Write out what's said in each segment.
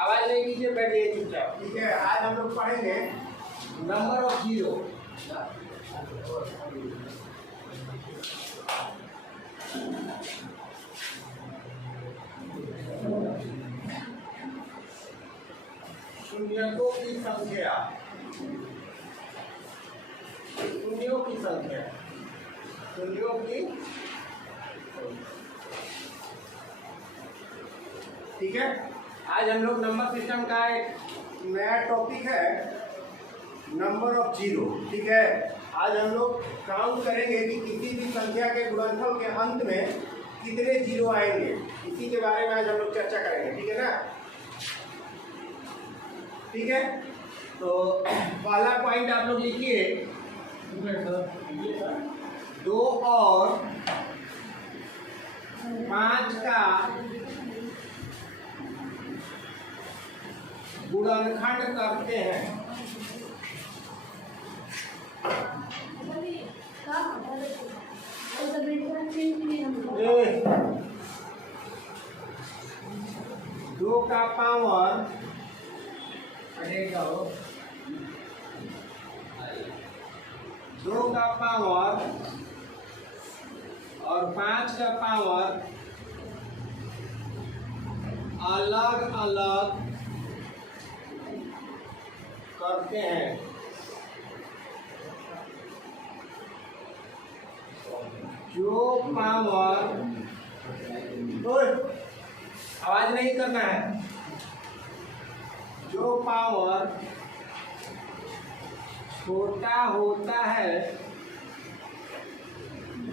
आवाज नहीं कीजिए, बैठिए चुपचाप। ठीक है, आज हम लोग पढ़ेंगे नंबर ऑफ जीरो। शून्यकों की संख्या, शून्यों की संख्या, शून्यों की। ठीक है, आज हम लोग नंबर सिस्टम का एक नया टॉपिक है नंबर ऑफ जीरो। ठीक है, आज हम लोग काउंट करेंगे कि किसी भी संख्या के गुणनफल के अंत में कितने जीरो आएंगे, इसी के बारे में आज हम लोग चर्चा करेंगे। ठीक है ना? ठीक है, तो पहला पॉइंट आप लोग लिखिए, 2 और 5 का गुणनखंड करते हैं। दो का पावर 2 का पावर और 5 का पावर अलग अलग करते हैं। जो पावर, आवाज नहीं करना है, जो पावर छोटा होता है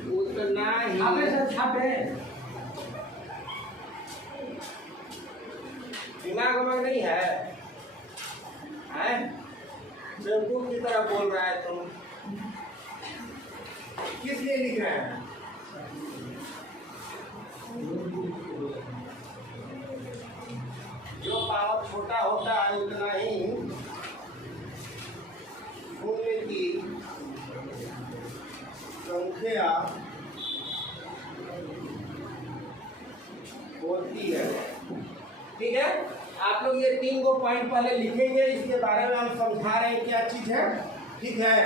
उतना ही दिमाग में नहीं है, बेवकूफ की तरह बोल रहा है तुम। किस लिए लिख रहे हैं? जो पावर छोटा होता है उतना ही शून्य की संख्या होती है। ठीक है, आप लोग ये 3 को पॉइंट पहले लिखेंगे, इसके बारे में हम समझा रहे हैं क्या चीज है। ठीक है,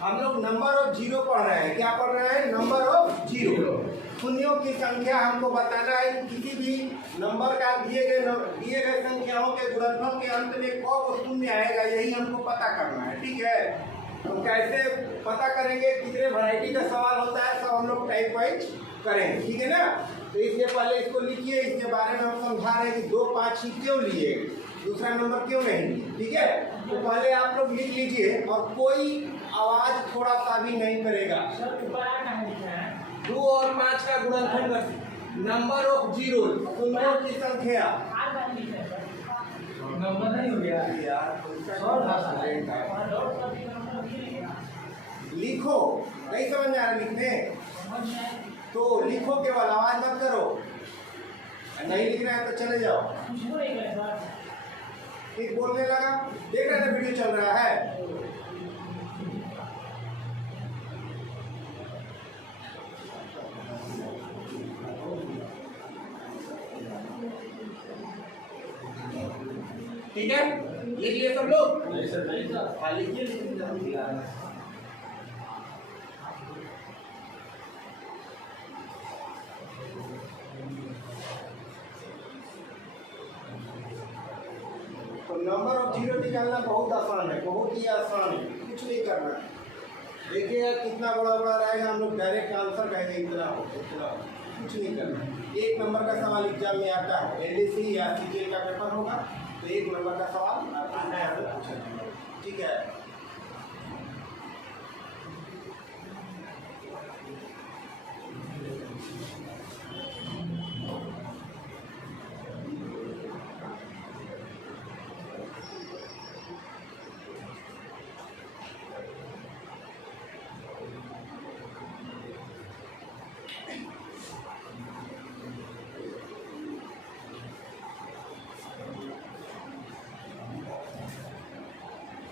हम लोग नंबर ऑफ जीरो पढ़ रहे हैं। क्या पढ़ रहे हैं? Number of zero. शून्यों की संख्या हमको बताना है, किसी भी नंबर का दिए गए संख्याओं के गुणनफल के अंत में कब शून्य आएगा, यही हमको पता करना है। ठीक है, तो कैसे पता करेंगे, कितने वैरायटी का सवाल होता है, सब हम लोग टाइप वाइज करेंगे। ठीक है ना? तो इससे पहले इसको लिखिए, इसके बारे में हम समझा रहे हैं कि 2, 5 ही क्यों लिए, दूसरा नंबर क्यों नहीं लिए। ठीक है, तो पहले आप लोग लिख लीजिए और कोई आवाज थोड़ा सा भी नहीं करेगा। 2 और 5 का गुणनखंड, नंबर ऑफ जीरो, शून्यों की संख्या। नंबर नहीं हो गया यार, लिखो, नहीं समझ आ रहा लिखने तो लिखो, केवल आवाज मत करो। नहीं लिख रहा है तो चले जाओ। ठीक बोलने लगा, देख रहे थे वीडियो चल रहा है। ठीक है, लिख लिए सब लोग? लिखिए। तो नंबर ऑफ जीरो निकालना बहुत आसान है, बहुत ही आसान है, कुछ नहीं करना। देखिएगा कितना बड़ा बड़ा रहेगा, हम लोग डायरेक्ट आंसर कहेंगे इतना हो, इतना हो, कुछ नहीं करना। 1 नंबर का सवाल एग्जाम में आता है, एलडीसी या सीजीएल का पेपर होगा तो 1 नंबर का सवाल आता है, पूछा। ठीक है,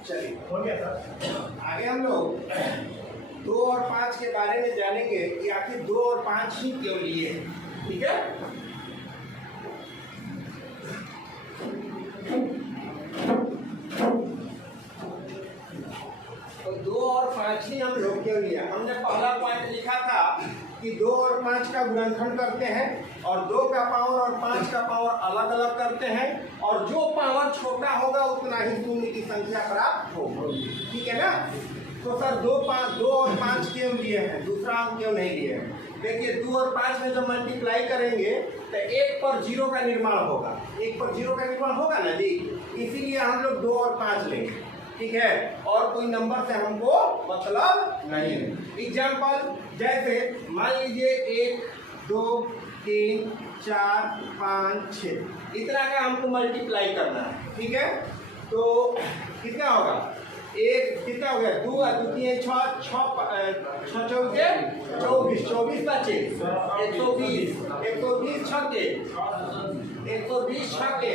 चलिए हो गया सर। आगे हम लोग 2 और 5 के बारे में जानेंगे कि आखिर 2 और 5 ही क्यों लिए। ठीक है, तो 2 और 5 ही हम लोग क्यों लिया? हमने पहला पॉइंट लिखा था कि 2 और 5 का गुणनखंड करते हैं और 2 का पावर और 5 का पावर अलग अलग करते हैं और जो पावर छोटा होगा उतना ही शून्य की संख्या प्राप्त होगी। ठीक है ना? तो सर 2 और 5 क्यों लिए हैं, दूसरा हम क्यों नहीं लिए हैं? देखिए 2 और 5 में जब मल्टीप्लाई करेंगे तो 1 पर 0 का निर्माण होगा, 1 पर 0 का निर्माण होगा ना जी, इसीलिए हम लोग 2 और 5 लेंगे। ठीक है, और कोई नंबर से हमको मतलब नहीं है। एग्जाम्पल जैसे मान लीजिए 1 2 3 4 5 6 इतना का हमको मल्टीप्लाई करना है। ठीक है, तो कितना होगा? एक कितना हो गया? 2 और 2 3 6 6 चौके 24 24 25 120 120 छक्के 120 छक्के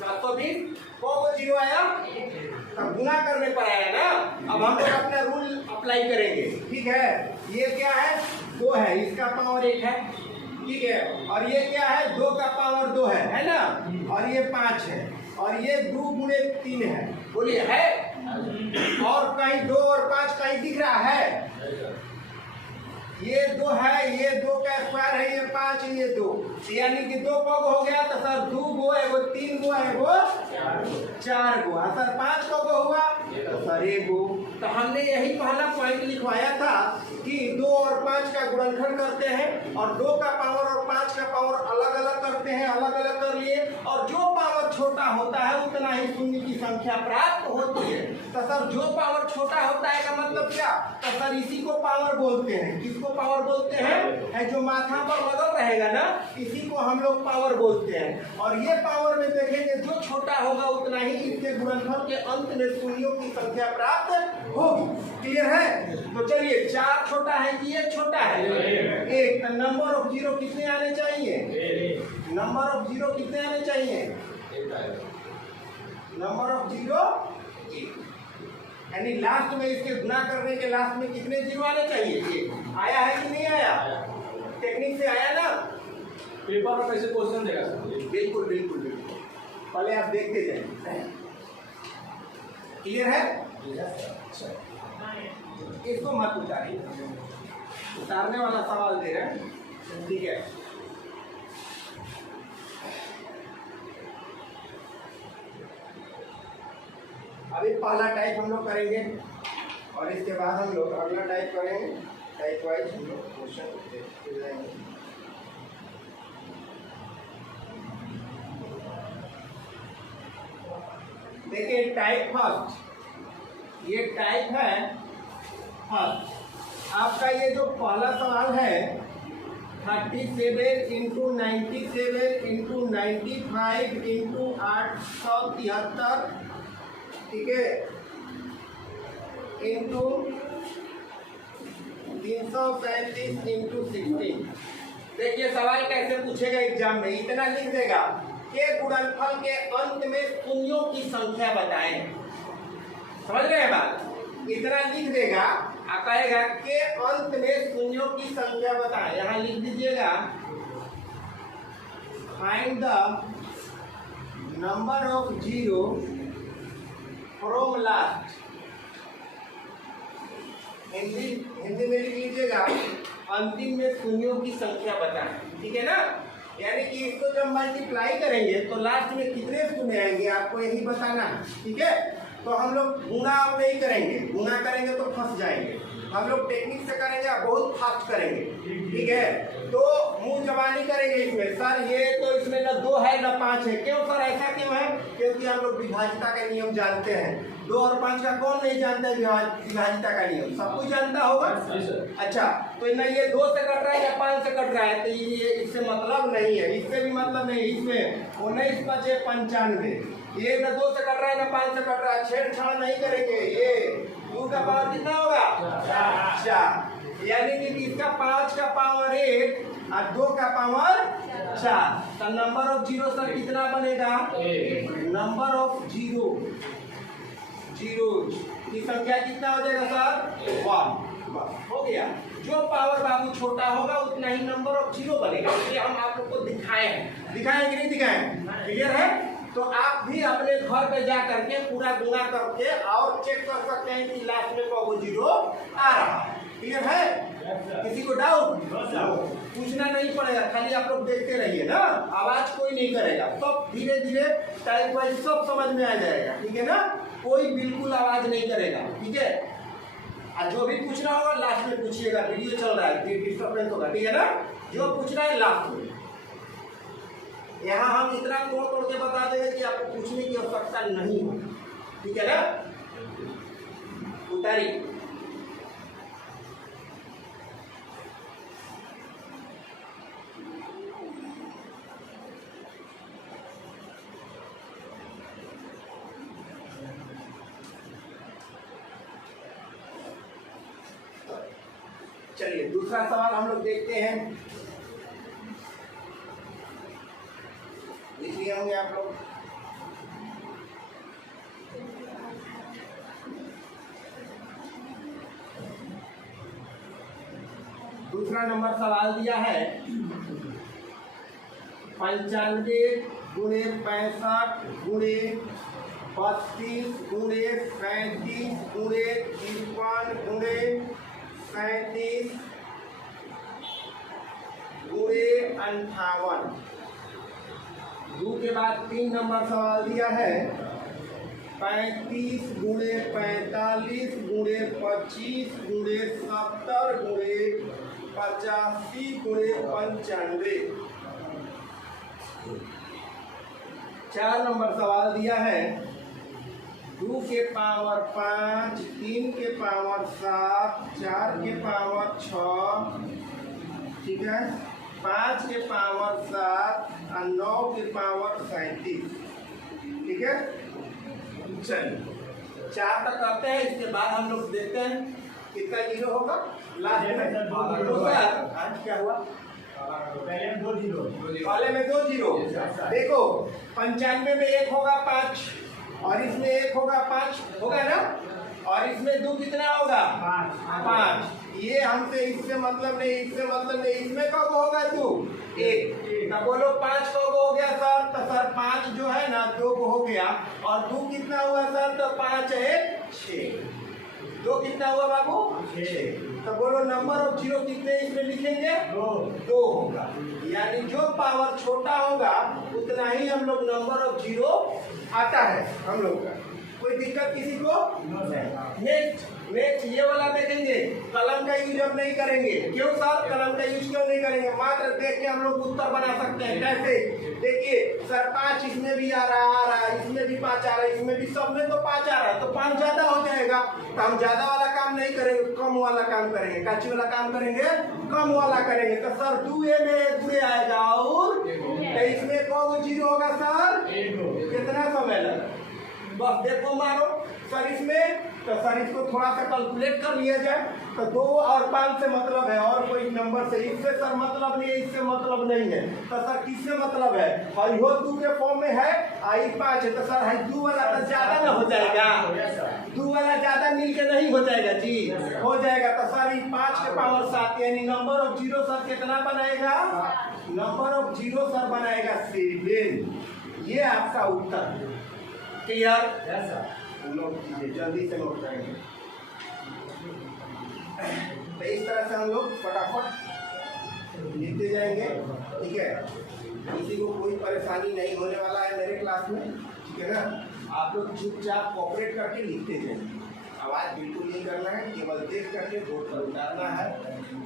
720 को 0 आया, अब गुना करने पर आया ना। अब हम लोग अपना रूल अप्लाई करेंगे। ठीक है, ये क्या है? 2 है, इसका पावर 1 है। ठीक है, और ये क्या है? 2 का पावर 2 है ना, और ये 5 है और ये 2 गुणे 3 है। बोलिए है? और कहीं 2 और 5 कहीं दिख रहा है? ये 2 है, ये 2 का स्क्वायर है, ये 5 ये 2, यानी कि 2 कब हो गया? तो सर 2 गो एगो 3 गो एगो 4 गो। सर 5 कब हुआ? तो सर 1 गो। तो हमने यही पहला पॉइंट लिखवाया था कि 2 और 5 का गुणनखंड करते हैं और 2 का पावर और 5 का पावर अलग अलग करते हैं, अलग अलग कर लिए, और जो पावर छोटा होता है उतना ही शून्य की संख्या प्राप्त होती है। तो सर जो पावर छोटा होता है का मतलब क्या? तो सर इसी को पावर बोलते हैं। किसको पावर बोलते हैं? है जो माथा पर लगा रहेगा ना, इसी को हम लोग पावर बोलते हैं। और ये पावर में देखेंगे जो छोटा होगा उतना ही इसके गुणनखंड के अंत में शून्यों की संख्या प्राप्त होगी। क्लियर है? तो चलिए 4 छोटा है कि 1 छोटा है? 1। नंबर ऑफ 0 कितने आने चाहिए? नंबर ऑफ 0 कितने आने चाहिए? नंबर ऑफ 0 1, यानी लास्ट में इसके गुना करने के लास्ट में कितने 0 आने चाहिए? 1 आया है कि नहीं आया? टेक्निक से आया ना? पेपर में कैसे क्वेश्चन देगा सर? बिल्कुल बिल्कुल बिल्कुल, पहले आप देखते जाइए। क्लियर है? इसको मत उतारिए, उतारने वाला सवाल दे रहे हैं। ठीक है, अभी पहला टाइप हम लोग करेंगे और इसके बाद हम लोग अगला टाइप करेंगे। टाइप वाइज हम लोग क्वेश्चन देखते जाएंगे। देखिए टाइप फर्स्ट, ये टाइप है फर्स्ट। आपका ये जो पहला सवाल है 37 इंटू 97 इंटू 95 इंटू 873, ठीक है, इंटू 335 इंटू 16। देखिए सवाल कैसे पूछेगा एग्जाम में, इतना लिख देगा के गुणनफल के अंत में शून्यों की संख्या बताएं। समझ रहे हैं बात? इतना लिख देगा और कहेगा के अंत में शून्यों की संख्या बताएं। यहां लिख दीजिएगा find the number of 0 from last. Hindi में लिख लीजिएगा अंतिम में शून्यों की संख्या बताएं। ठीक है ना? यानी कि इसको जब मल्टीप्लाई करेंगे तो लास्ट में कितने शून्य आएंगे आपको यही बताना है। ठीक है, तो हम लोग गुना अब नहीं करेंगे, गुना करेंगे तो फंस जाएंगे। हम लोग टेक्निक से करेंगे, बहुत फास्ट करेंगे। ठीक है, तो मुंह जबानी करेंगे इसमें। सर ये तो इसमें न 2 है न 5 है। क्यों सर, ऐसा क्यों है? क्योंकि हम लोग विभाजिता का नियम जानते हैं। 2 और 5 का कौन नहीं जानता है? विभाजिता का नियम सब कुछ जानता होगा। अच्छा, तो न ये 2 से कट रहा है या 5 से कट रहा है, तो ये इससे मतलब नहीं है, इससे भी मतलब नहीं। इसमें 19 5 95, ये न 2 से कट रहा है न 5 से कट रहा है, छेड़छाड़ नहीं करेंगे। ये 2 का पावर कितना होगा? 4। यानी कि इसका 5 का पावर 1 और 2 का पावर 4। तो नंबर ऑफ 0 सर कितना बनेगा? नंबर ऑफ 0 की संख्या कितना हो जाएगा सर? 1। हो गया। जो पावर बाबू छोटा होगा उतना ही नंबर ऑफ 0 बनेगा। इसलिए हम आप लोग को दिखाए कि नहीं दिखाए? क्लियर है? तो आप भी अपने घर पे जा करके पूरा गुणा करके और चेक कर सकते हैं कि लास्ट में कौन जीरो आ रहा है। क्लियर है? किसी को डाउट? पूछना नहीं पड़ेगा, खाली आप लोग देखते रहिए ना, आवाज कोई नहीं करेगा, सब धीरे धीरे टाइप वाइज सब समझ में आ जाएगा। ठीक है ना? कोई बिल्कुल आवाज नहीं करेगा। ठीक है? और जो भी पूछना होगा लास्ट में पूछिएगा, वीडियो चल रहा है, डिस्टर्बेंस होगा। ठीक है ना? जो पूछना है लास्ट में। यहाँ हम इतना तोड़ तोड़ के बता देंगे कि आपको पूछने की आवश्यकता नहीं हो। ठीक है ना? उतारी चलिए दूसरा सवाल हम लोग देखते हैं। इसलिए होंगे आप लोग। दूसरा नंबर सवाल दिया है 95 गुणे 65 गुणे 32 गुणे 35 गुणे 53 गुणे 37 गुणे 58। 2 के बाद 3 नंबर सवाल दिया है 35 गुणे 45 गुणे 25 गुणे 70 गुणे 85 गुणे 95। 4 नंबर सवाल दिया है 2 के पावर 5, 3 के पावर 7, 4 के पावर 6, ठीक है, 5 के पावर 7 और 9 के पावर 37। ठीक है, चलिए 4 तक करते हैं, इसके बाद हम लोग देखते हैं कितना जीरो होगा लास्ट में। तो सर क्या हुआ? पहले में 2 जीरो, पहले में 2 जीरो। देखो 95 में 1 होगा 5 और इसमें 1 होगा 5 होगा ना, और इसमें 2 कितना होगा 5। ये हमसे इससे मतलब नहीं, इससे मतलब नहीं, इसमें कब होगा 2 1। तब बोलो 5 कब हो गया सर? तो सर 5 जो है ना 2 को हो गया, और 2 कितना हुआ सर? तो 5 है 6। 2 कितना हुआ बाबू? 6। तो बोलो नंबर ऑफ जीरो कितने इसमें लिखेंगे? 2 होगा। यानी जो पावर छोटा होगा उतना ही हम लोग नंबर ऑफ जीरो आता है हम लोग का। कोई दिक्कत किसी को? नेक्स्ट ये वाला देखेंगे, कलम का यूज हम नहीं करेंगे। क्यों सर कलम का यूज क्यों नहीं करेंगे? मात्र देख के हम लोग उत्तर बना सकते हैं। कैसे? देखिए सर 5 इसमें भी आ रहा है, इसमें भी 5 आ रहा है, इसमें भी, सब में तो 5 आ रहा है, तो 5 ज्यादा हो जाएगा। तो हम ज्यादा वाला काम नहीं करेंगे, कम वाला काम करेंगे। काची वाला काम करेंगे? कम वाला करेंगे। तो सर 2a में 1 गुणे आएगा, और तो इसमें कौन जीरो होगा सर? कितना समय लगा? बस देखो मारो सर इसमें, तो सर इसको थोड़ा सा कैलकुलेट कर लिया जाए। तो 2 और 5 से मतलब है, और कोई नंबर से। इससे सर मतलब नहीं है, इससे मतलब नहीं है। तो सर किससे मतलब है? यो 2 के फॉर्म में है, आई 5 है, तो सर 2 वाला तो ज्यादा ना हो जाएगा? 2 वाला ज्यादा मिल के नहीं हो जाएगा जी? हो जाएगा। तो सर 5 के पावर 7 यानी नंबर ऑफ जीरो सर कितना बनाएगा? नंबर ऑफ जीरो सर बनाएगा 7। ये आपका उत्तर। क्लियर? लोग जल्दी से नोट करेंगे। तो इस तरह से हम लोग फटाफट लिखते जाएंगे। ठीक है, किसी को कोई परेशानी नहीं होने वाला है मेरे क्लास में। ठीक है ना? आप लोग चुपचाप कोऑपरेट करके लिखते जाएंगे, आवाज़ बिल्कुल नहीं करना है, केवल देख करके बोर्ड पर उतारना है।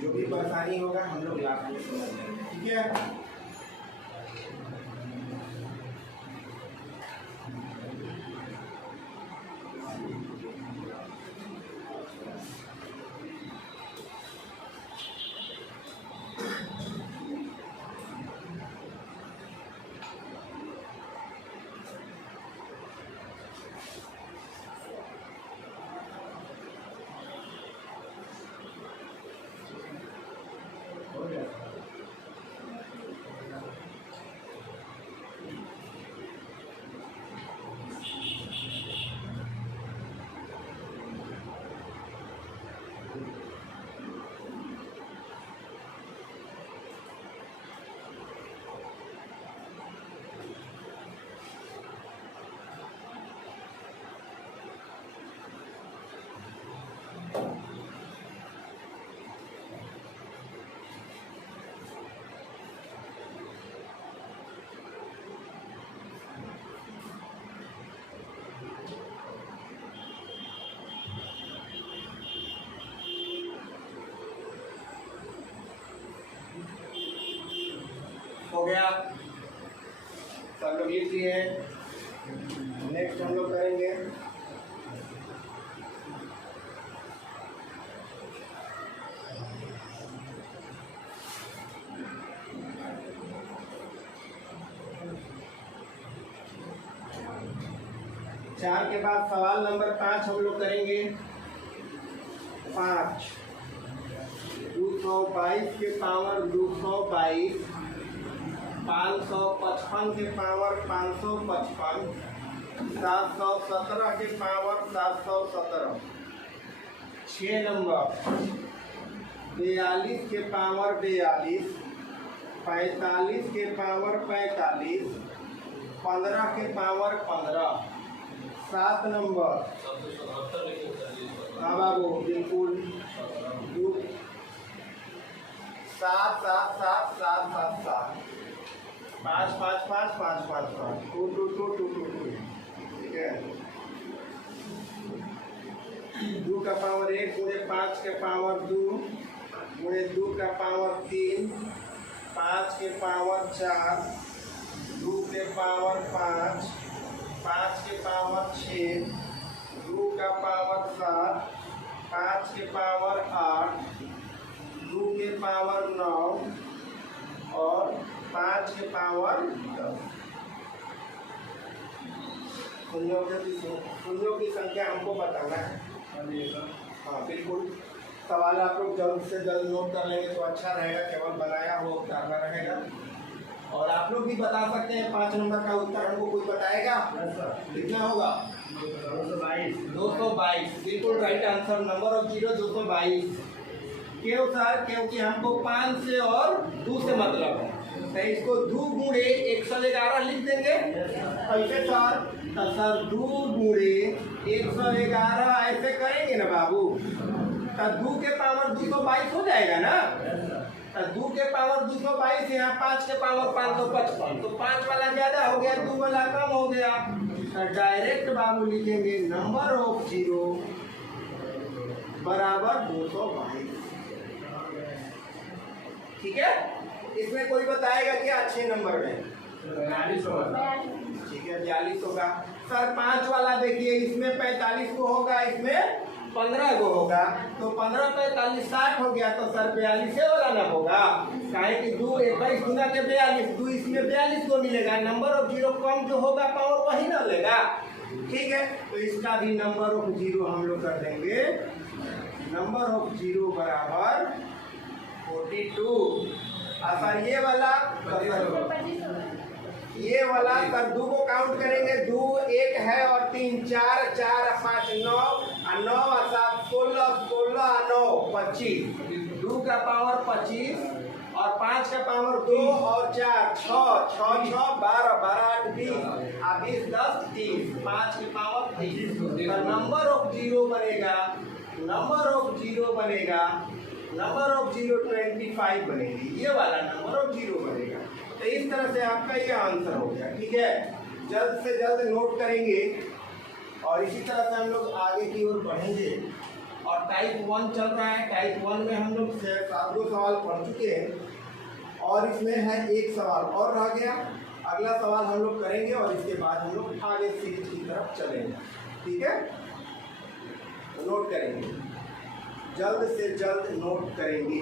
जो भी परेशानी होगा हम लोग लास्ट में समझ लेंगे। ठीक है? गया, सब लोग लिख लिए। नेक्स्ट हम लोग करेंगे चार के बाद सवाल नंबर 5 हम लोग करेंगे। 5 222 के पावर 222, 555 के पावर 555, 717 के पावर 717, 6 नंबर 42 के पावर 42, 45 के पावर 45, 15 के पावर 15, 7 नंबर, हाँ बाबू बिल्कुल, 7 7 7 7 7 7, 5 5 5 5 5 5, 2 2 2 2 2 2, ठीक है। 2 का पावर 1 गुणे 5 के पावर 2 गुणे 2 का पावर 3, 5 के पावर 4, 2 के पावर 5, 5 के पावर 6, 2 का पावर 7, 5 के पावर 8, 2 के पावर 9 और 5 के पावर 10। शून्यों की संख्या हमको बताना है। हाँ बिल्कुल, सवाल आप लोग जल्द से जल्द नोट कर लेंगे तो अच्छा रहेगा, केवल बनाया हो उतारना रहेगा। और आप लोग भी बता सकते हैं 5 नंबर का उत्तर हमको कोई बताएगा? कितना होगा? 222, बिल्कुल right answer. Number of zero 222। क्यों सर? क्योंकि हमको 5 से और 2 से मतलब है, तो इसको 2 गुणे 111 लिख देंगे। ऐसे सर, तो सर 2 गुणे 111 ऐसे करेंगे ना बाबू, तो 2 के पावर 222 हो जाएगा ना। तो 2 के पावर 222, यहाँ 5 के पावर 555, तो 5 वाला ज़्यादा हो गया, 2 वाला कम हो गया। तो डायरेक्ट बाबू लिखेंगे नंबर ऑफ जीरो बराबर 222। ठीक है, इसमें कोई बताएगा क्या अच्छे नंबर में? 42 होगा। ठीक है, 42 होगा। सर 5 वाला देखिए, इसमें 45 को होगा, इसमें 15 को होगा, तो 15 45 60 हो गया, तो सर 42 वाला ना होगा। काहे कि 2 21 गुना के 42, 2 इसमें 42 को मिलेगा। नंबर ऑफ जीरो कम जो होगा पावर वही ना लेगा। ठीक है, तो इसका भी नंबर ऑफ जीरो हम लोग कर देंगे। नंबर ऑफ जीरो बराबर 42। सर ये वाला सर 2 को काउंट करेंगे, 2 1 है और 3 4 4 5 9 और 9 और 7 16 16 और 9 25, 2 का पावर 25 और 5 का पावर 2 और 4 6 6 6 12 12 8 20 और 20 10 30, 5 के पावर 30। तो नंबर ऑफ जीरो बनेगा, नंबर ऑफ जीरो बनेगा, नंबर ऑफ जीरो 25 बनेगी। ये वाला नंबर ऑफ जीरो बनेगा। तो इस तरह से आपका ये आंसर हो गया। ठीक है, जल्द से जल्द नोट करेंगे और इसी तरह से हम लोग आगे की ओर बढ़ेंगे। और टाइप 1 चल रहा है। टाइप 1 में हम लोग 7 सवाल पढ़ चुके हैं और इसमें है एक सवाल और रह गया। अगला सवाल हम लोग करेंगे और इसके बाद हम लोग आगे सीरीज की तरफ चलेंगे। ठीक है, नोट करेंगे, जल्द से जल्द नोट करेंगे।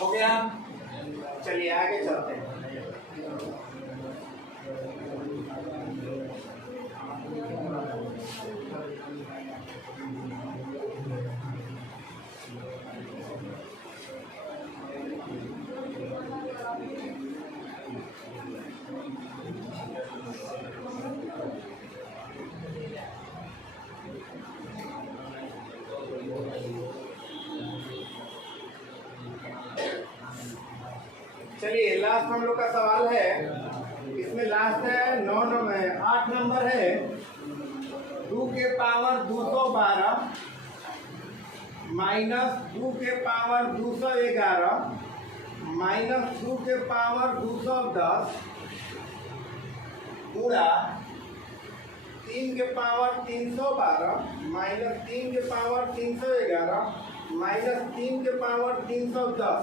हो गया, चलिए आगे चलते हैं। चलिए लास्ट हम लोग का सवाल है, इसमें लास्ट है 8 नंबर है। 2 के पावर 212 माइनस 2 के पावर 211 माइनस 2 के पावर 210 गुणा 3 के पावर 312 माइनस 3 के पावर 311 माइनस 3 के पावर 310।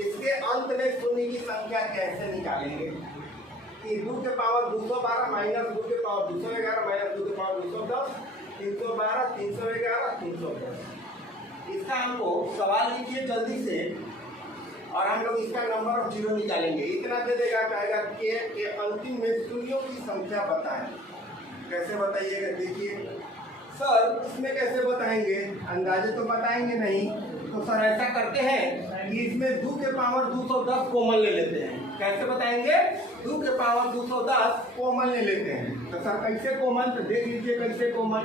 इसके अंत में शून्य की संख्या कैसे निकालेंगे कि 2 के पावर 212 माइनस 2 के पावर 211 माइनस 2 के पावर 210 312 311 310। इसका हमको सवाल लिखिए जल्दी से और हम लोग इसका नंबर ऑफ जीरो निकालेंगे। इतना दे देगा, कहेगा के अंतिम में शून्यों की संख्या बताएं। कैसे बताइएगा? देखिए सर इसमें कैसे बताएंगे, अंदाजे तो बताएंगे नहीं। तो सर ऐसा करते हैं कि इसमें 2 के पावर 210 कॉमन ले लेते हैं। कैसे बताएंगे? 2 के पावर 210 कॉमन ले लेते हैं। तो सर कैसे कॉमन, तो देख लीजिए कैसे कॉमन।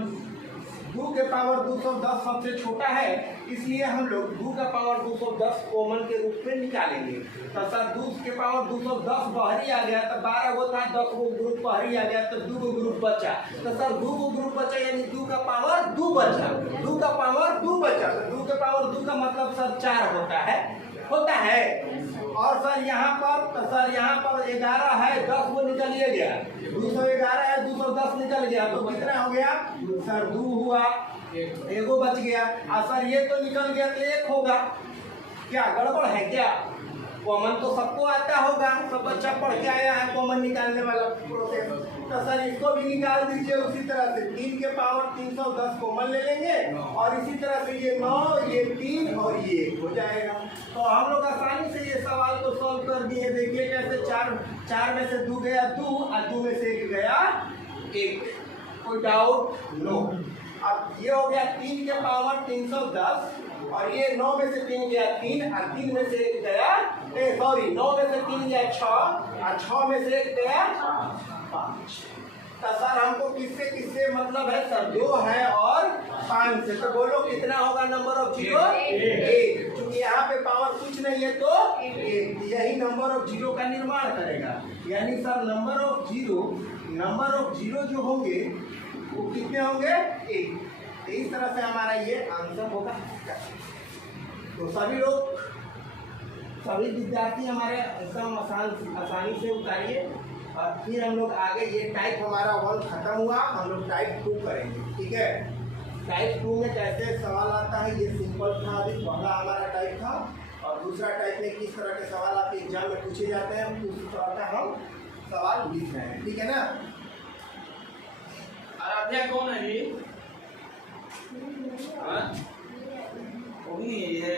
2 के पावर 210 सबसे छोटा है, इसलिए हम लोग 2 का पावर 210 कॉमन के रूप में निकालेंगे। तो सर 2 के पावर 210 बाहरी आ गया तो 12 गो था, 10 गो ग्रुप बाहरी आ गया तो 2 गो ग्रुप बचा। तो सर 2 गो ग्रुप बचा यानी 2 का पावर 2 बचा। 2 का पावर 2 बचा तो 2 के पावर 2 का मतलब सर 4 होता है। और सर यहाँ पर, तो सर यहाँ पर 11 है, 10 वो निकलिए गया, 211 है, 210 निकल गया तो कितना हो गया सर? 2 हुआ, एगो बच गया। और सर ये तो निकल गया तो 1 होगा। क्या गड़बड़ है क्या? कॉमन तो सबको आता होगा, सब बच्चा पढ़ के आया है कॉमन निकालने वाला प्रोसेस। तो सर इसको भी निकाल दीजिए उसी तरह से। 3 के पावर 310 कॉमन ले लेंगे और इसी तरह से ये 9, ये 3 और ये 1 हो जाएगा। तो हम लोग आसानी से ये सवाल को सॉल्व कर दिए। देखिए कैसे 4 में से 2 गया 2 और 2 में से 1 गया 1। कोई डाउट? नो। अब ये हो गया 3 के पावर 310 और ये 9 में से 3 गया 3 और 3 में से 1 गया 9 में से 3 गया 6 और 6 में से 1 गया 5। तो सर हमको किससे मतलब है सर? 2 है और 5 से। तो बोलो कितना होगा नंबर ऑफ जीरो? 1। क्योंकि यहाँ पे पावर कुछ नहीं है तो 1। यही नंबर ऑफ जीरो का निर्माण करेगा। यानी सर नंबर ऑफ जीरो जो होंगे वो कितने होंगे? 1। तो इस तरह से हमारा ये आंसर होगा। तो सभी विद्यार्थी हमारे एकदम आसानी से उतारिए और फिर हम लोग आगे ये टाइप हमारा 1 खत्म हुआ, हम लोग टाइप 2 करेंगे। ठीक है, टाइप 2 में कैसे सवाल आता है ये सिंपल था। अभी पहला हमारा टाइप था और दूसरा टाइप में किस तरह के सवाल आपके एग्जाम में पूछे जाते हैं उस तरह का हम सवाल लिख रहे हैं। ठीक है ना? आराध्या कौन है जी? है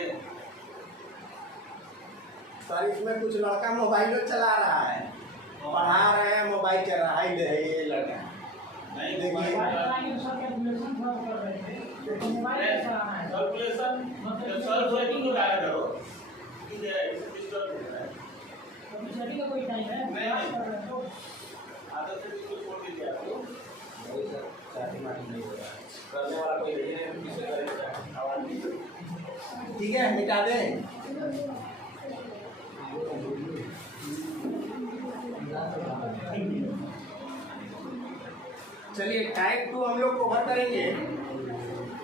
सर इसमें कुछ लड़का मोबाइल चला रहा है, पढ़ा रहे हैं, मोबाइल चल रहा है ये लड़का। नहीं देखिए कोई टाइम है आदत से इसको छोड़ दीजिए आपको। करने वाला कोई नहीं है, किसे करेगा आवाज नहीं। ठीक है, मिटा दें। चलिए टाइप 2 हम लोग कवर करेंगे।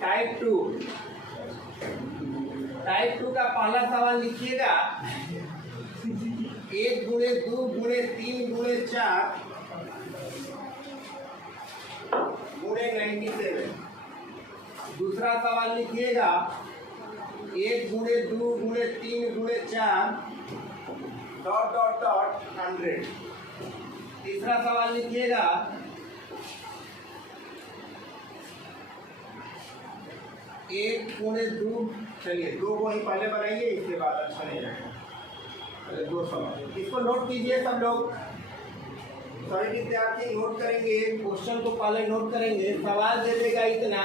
टाइप 2 का पहला सवाल लिखिएगा 1 गुणे 2 गुणे 3 गुणे 4 गुणे 97। दूसरा सवाल लिखिएगा 1 गुणे 2 गुणे 3 गुणे 4 डॉट डॉट डॉट 100। तीसरा सवाल लिखिएगा 1 गुणे 2। चलिए 2 को ही पहले बनाइए, इसके बाद अच्छा नहीं जाएगा। पहले 2 सवाल इसको नोट कीजिए सब लोग। सभी विद्यार्थी नोट करेंगे, क्वेश्चन को पहले नोट करेंगे। सवाल दे देगा इतना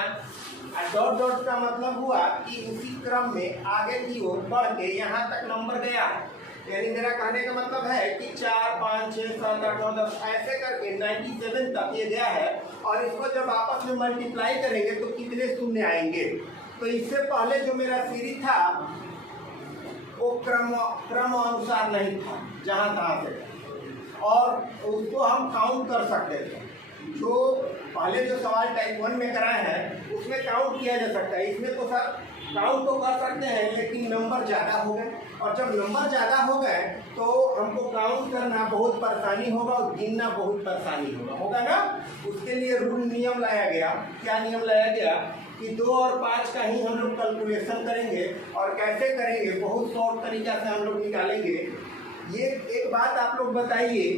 और डॉट डॉट का मतलब हुआ कि उसी क्रम में आगे की ओर बढ़ के यहाँ तक नंबर गया। यानी मेरा कहने का मतलब है कि 4 5 6 7 8 9 10 ऐसे करके 97 तक ये गया है। और इसको जब आपस में मल्टीप्लाई करेंगे तो कितने शून्य आएंगे? तो इससे पहले जो मेरा सीरीज था वो क्रम अनुसार नहीं था, जहाँ तहाँ से, और उसको हम काउंट कर सकते थे। जो पहले जो सवाल टाइप 1 में कराए हैं उसमें काउंट किया जा सकता है, इसमें तो सर काउंट तो कर सकते हैं लेकिन नंबर ज़्यादा हो गए, और जब नंबर ज़्यादा हो गए तो हमको काउंट करना बहुत परेशानी होगा और गिनना बहुत परेशानी होगा ना। उसके लिए रूल नियम लाया गया। क्या नियम लाया गया कि 2 और 5 का ही हम लोग कैलकुलेशन करेंगे, और कैसे करेंगे, बहुत शॉर्ट तरीका से हम लोग निकालेंगे। ये एक बात आप लोग बताइए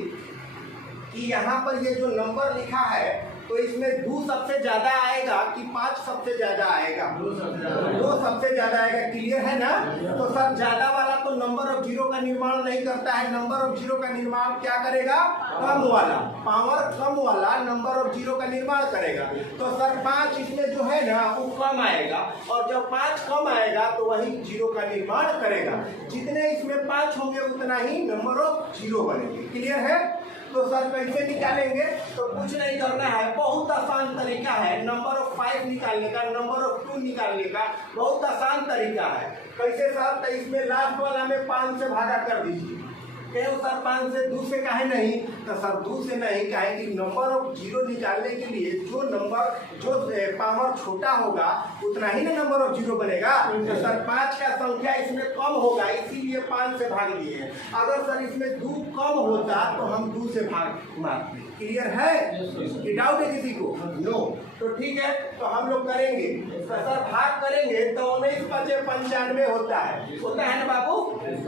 कि यहाँ पर ये जो नंबर लिखा है तो इसमें 2 सबसे ज़्यादा आएगा कि 5 सबसे ज़्यादा आएगा? 2 सबसे ज़्यादा आएगा। क्लियर है ना? तो सर ज़्यादा वाला तो नंबर ऑफ जीरो का निर्माण नहीं करता है, नंबर ऑफ जीरो का निर्माण क्या करेगा? कम वाला, पावर कम वाला नंबर ऑफ जीरो का निर्माण करेगा। तो सर 5 इसमें जो है ना वो कम आएगा, और जब 5 कम आएगा तो वही जीरो का निर्माण करेगा। जितने इसमें 5 होंगे उतना ही नंबर ऑफ जीरो बनेंगे। क्लियर है? तो सर कैसे निकालेंगे? तो कुछ नहीं करना है, बहुत आसान तरीका है। नंबर ऑफ 5 निकालने का, नंबर ऑफ 2 निकालने का बहुत आसान तरीका है। कैसे सर? तो इसमें लास्ट वाला में 5 से भागा कर दीजिए। क्यों सर 5 से 2 से काहे नहीं? तो सर 2 से नहीं काहे कि नंबर ऑफ जीरो निकालने के लिए जो पावर छोटा होगा उतना ही ना नंबर ऑफ जीरो बनेगा। तो सर 5 का संख्या इसमें कम होगा, इसीलिए 5 से भाग दिए। अगर सर इसमें 2 कम होता तो हम 2 से भाग मारते। क्लियर है? कि डाउट है किसी को? नो। तो ठीक है, तो हम लोग करेंगे। तो सर भाग करेंगे तो 19 × 5 = 95 होता है ना बाबू?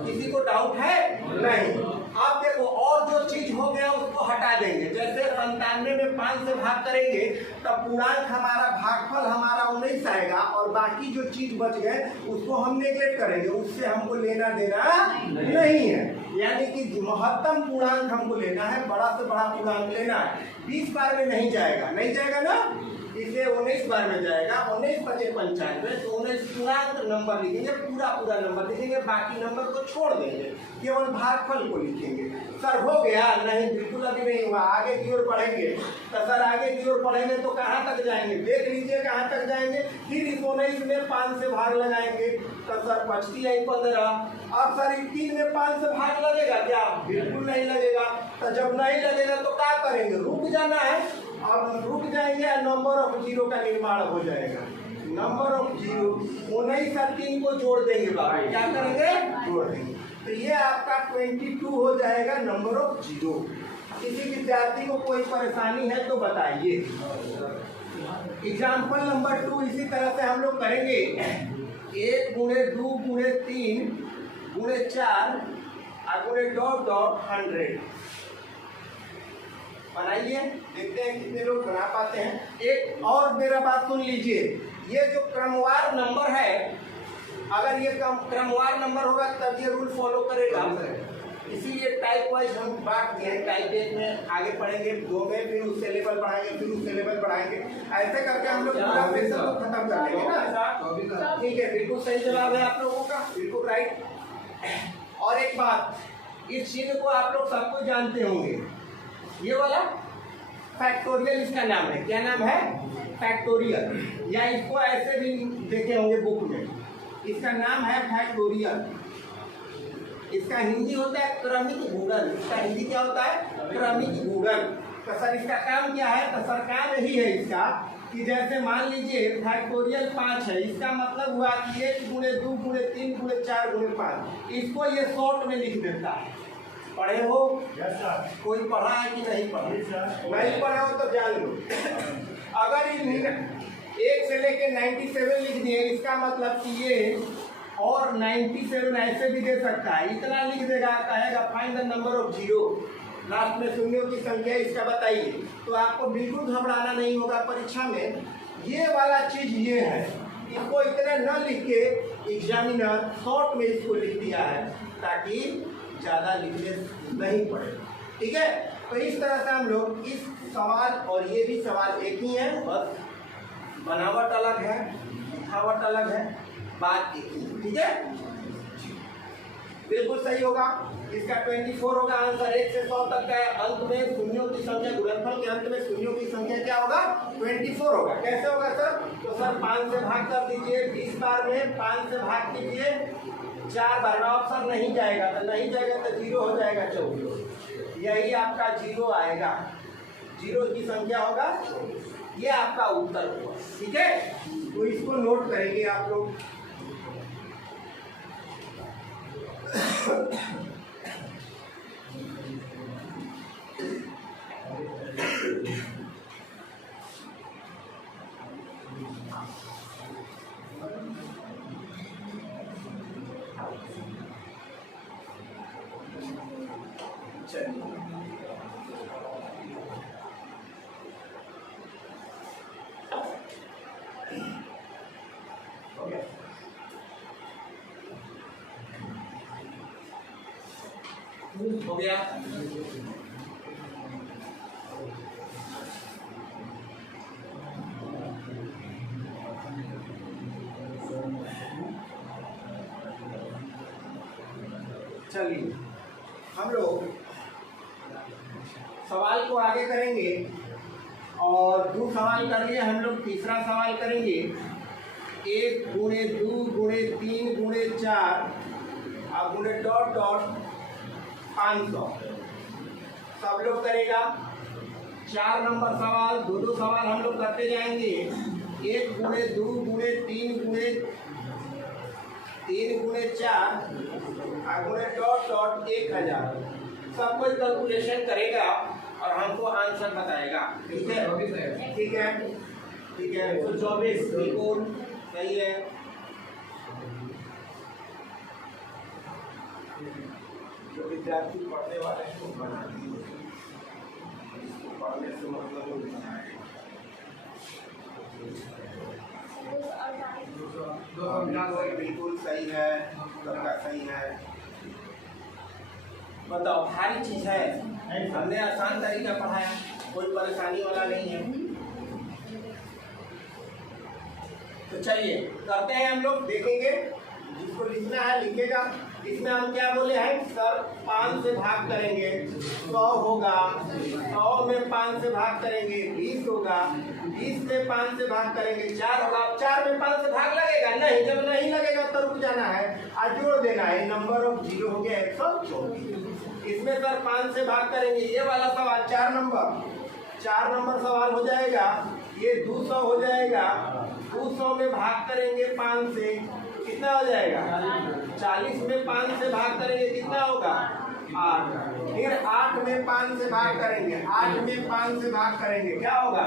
किसी को डाउट है? नहीं। आप देखो, और जो चीज हो गया उसको हटा देंगे। जैसे 97 में 5 से भाग करेंगे तब पूर्णांक हमारा, भागफल हमारा 19 आएगा, और बाकी जो चीज बच गए उसको हम नेगलेक्ट करेंगे, उससे हमको लेना देना नहीं है। यानी कि महत्तम पूर्णांक हमको लेना है, बड़ा से बड़ा पूर्णांक लेना है। 20 बार में नहीं जाएगा ना, इसलिए 19 बार में जाएगा। 19 × 5 = 95। तो 19 पूर्णांक नंबर लिखेंगे, पूरा नंबर लिखेंगे, बाकी नंबर को छोड़ देंगे, केवल भागफल को लिखेंगे। सर हो गया? नहीं, बिल्कुल अभी नहीं हुआ। आगे की ओर पढ़ेंगे। तो सर आगे की ओर पढ़ेंगे तो कहाँ तक जाएंगे? देख लीजिए कहाँ तक जाएंगे। फिर इस 19 में 5 से भाग लगाएंगे तो सर बचती है 15। अब सर 3 में 5 से भाग लगेगा क्या? बिल्कुल नहीं लगेगा। तो जब नहीं लगेगा तो क्या करेंगे? रुक जाना है। अब रुक जाएंगे और नंबर ऑफ जीरो का निर्माण हो जाएगा। नंबर ऑफ जीरो 19 और 3 को जोड़ देंगे बाबू। क्या करेंगे? जोड़ देंगे। तो ये आपका 22 हो जाएगा नंबर ऑफ जीरो। किसी विद्यार्थी को कोई परेशानी है तो बताइए। एग्जाम्पल नंबर 2 इसी तरह से हम लोग करेंगे। 1 × 2 × 3 × 4 और ×... 100 बनाइए, देखते हैं कितने लोग बना पाते हैं। एक और मेरा बात सुन लीजिए, ये जो क्रमवार नंबर है, अगर ये क्रमवार नंबर होगा तब ये रूल फॉलो करेगा। इसीलिए टाइप वाइज हम बांट दिए हैं। टाइप 1 में आगे पढ़ेंगे, 2 में फिर उससे लेवल बढ़ाएंगे, फिर उससे लेवल बढ़ाएंगे। ऐसे करके हम लोग पूरा सेक्शन को खत्म कर लेंगे ना। ठीक है, बिल्कुल सही जवाब है आप लोगों का, बिल्कुल राइट। और एक बात, इस चिन्ह को आप लोग सबको जानते होंगे। ये वाला फैक्टोरियल इसका नाम है। क्या नाम है? फैक्टोरियल, या इसको ऐसे भी देखे होंगे बुक में। इसका नाम है फैक्टोरियल। इसका हिंदी होता है क्रमिक गुणन। इसका हिंदी क्या होता है? क्रमिक गुणन। तो सर इसका काम क्या है? तो सर काम यही है इसका कि जैसे मान लीजिए फैक्टोरियल 5 है, इसका मतलब हुआ कि 1 × 2 × 3 × 4 × 5। इसको ये शॉर्ट में लिख देता है। पढ़े हो? कोई पढ़ा है कि नहीं पढ़ा? नहीं पढ़ा हो तो जान लो। अगर 1 से लेके 97 लिख दिए, इसका मतलब कि ये और 97 ऐसे भी दे सकता है। इतना लिख देगा, कहेगा find the number of zero, last में शून्यों की संख्या इसका बताइए। तो आपको बिल्कुल घबराना नहीं होगा परीक्षा में। ये वाला चीज ये है, इसको इतना न लिख के एग्जामिनर शॉर्ट में इसको लिख दिया है ताकि ज़्यादा लिखने नहीं पड़े। ठीक है, तो इस तरह से हम लोग इस सवाल और ये भी सवाल एक ही है, बस बनावट अलग है, लिखावट अलग है, बात एक ही। ठीक है, बिल्कुल सही होगा। इसका 24 होगा आंसर। 1 से 100 तक का अंत में शून्यों की संख्या, गुणनफल के अंत में शून्यों की संख्या क्या होगा? 24 होगा। कैसे होगा सर? तो सर 5 से भाग कर दीजिए। 20 बार में 5 से भाग कीजिए, 4 भरना ऑप्शन नहीं जाएगा, तो नहीं जाएगा तो 0 हो जाएगा 24। यही आपका 0 आएगा, 0 की संख्या होगा, ये आपका उत्तर होगा। ठीक है, तो इसको नोट करेंगे आप लोग। हो गया। चलिए हम लोग सवाल को आगे करेंगे, और 2 सवाल कर लिए हम लोग, तीसरा सवाल करेंगे। 1 गुणे 2 गुणे 3 गुणे 4 और गुणे डॉट डॉट 500 सब लोग करेगा। 4 नंबर सवाल, 2 सवाल हम लोग करते जाएंगे। 1 गुणे 2 गुणे 3 गुणे 4 और गुणे डॉट डॉट 1000 सब कोई कैलकुलेशन करेगा और हमको आंसर बताएगा। ठीक है, ठीक है, ठीक है। तो 24 बिल्कुल सही है। जो विद्यार्थी पढ़ने वाले हैं वो बना दिए, पढ़ने से मतलब वो बिल्कुल सही है, सबका सही है। बताओ, भारी चीज है, हमने आसान तरीका पढ़ाया, कोई परेशानी वाला नहीं है। तो चलिए करते हैं हम लोग, देखेंगे। जिसको लिखना है लिखेगा। इसमें हम क्या बोले हैं सर, 5 से भाग करेंगे 100 होगा, 100 में 5 से भाग करेंगे 20 होगा, 20 में 5 से भाग करेंगे 4 होगा। 4 में 5 से भाग लगेगा नहीं, जब नहीं लगेगा तो रुक जाना है और जोड़ देना है। नंबर ऑफ 0 हो गया 124। इसमें सर 5 से भाग करेंगे, ये वाला सवाल 4 नंबर सवाल हो जाएगा, ये 200 हो जाएगा। 200 में भाग करेंगे 5 से, कितना हो जाएगा 40 में 5 से भाग करेंगे कितना होगा 8। फिर 8 में 5 से भाग करेंगे, 8 में 5 से भाग करेंगे क्या होगा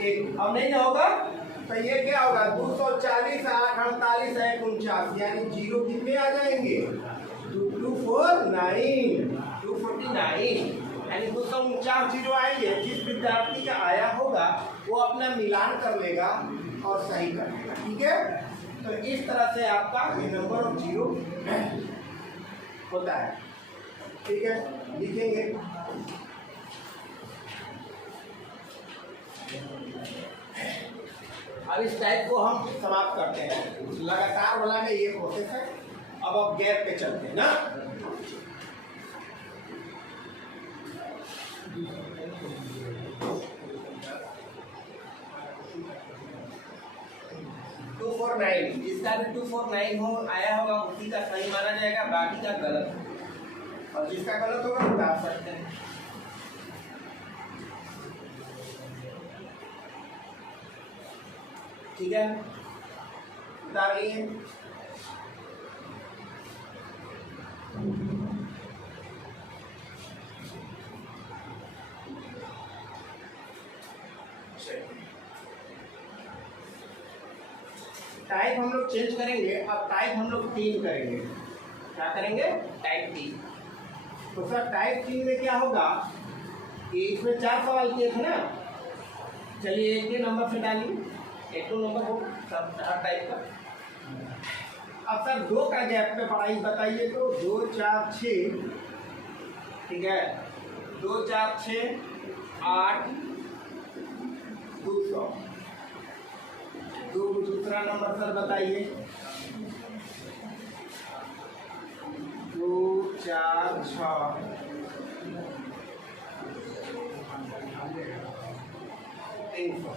1। अब नहीं ना होगा तो ये क्या होगा 240 8 48 है 49, यानी 0 कितने आ जाएंगे 249, यानी 249 0 आएंगे। जिस विद्यार्थी का आया होगा वो अपना मिलान कर लेगा और सही कर लेगा। ठीक है, तो इस तरह से आपका ये नंबर ऑफ 0 होता है। ठीक है, लिखेंगे। अब इस टाइप को हम समाप्त करते हैं। लगातार वाला में ये प्रोसेस है। अब गैप पे चलते हैं ना। 249, जिसका भी 249 हो आया होगा उसी का सही माना जाएगा, बाकी का गलत। और जिसका गलत होगा उतार सकते हैं। ठीक है, उतार लिए। टाइप हम लोग चेंज करेंगे। अब टाइप हम लोग 3 करेंगे। क्या करेंगे टाइप 3। तो सर टाइप 3 में क्या होगा कि इसमें 4 सवाल किए थे ना। चलिए एक ही नंबर से डालिए, 1 नंबर हो सब हर टाइप का। अब सर 2 का गैप पे पढ़ाई बताइए तो 2 4 6, ठीक है 2 4 6 8 200। दूसरा नंबर सर बताइए 2 4 6 300।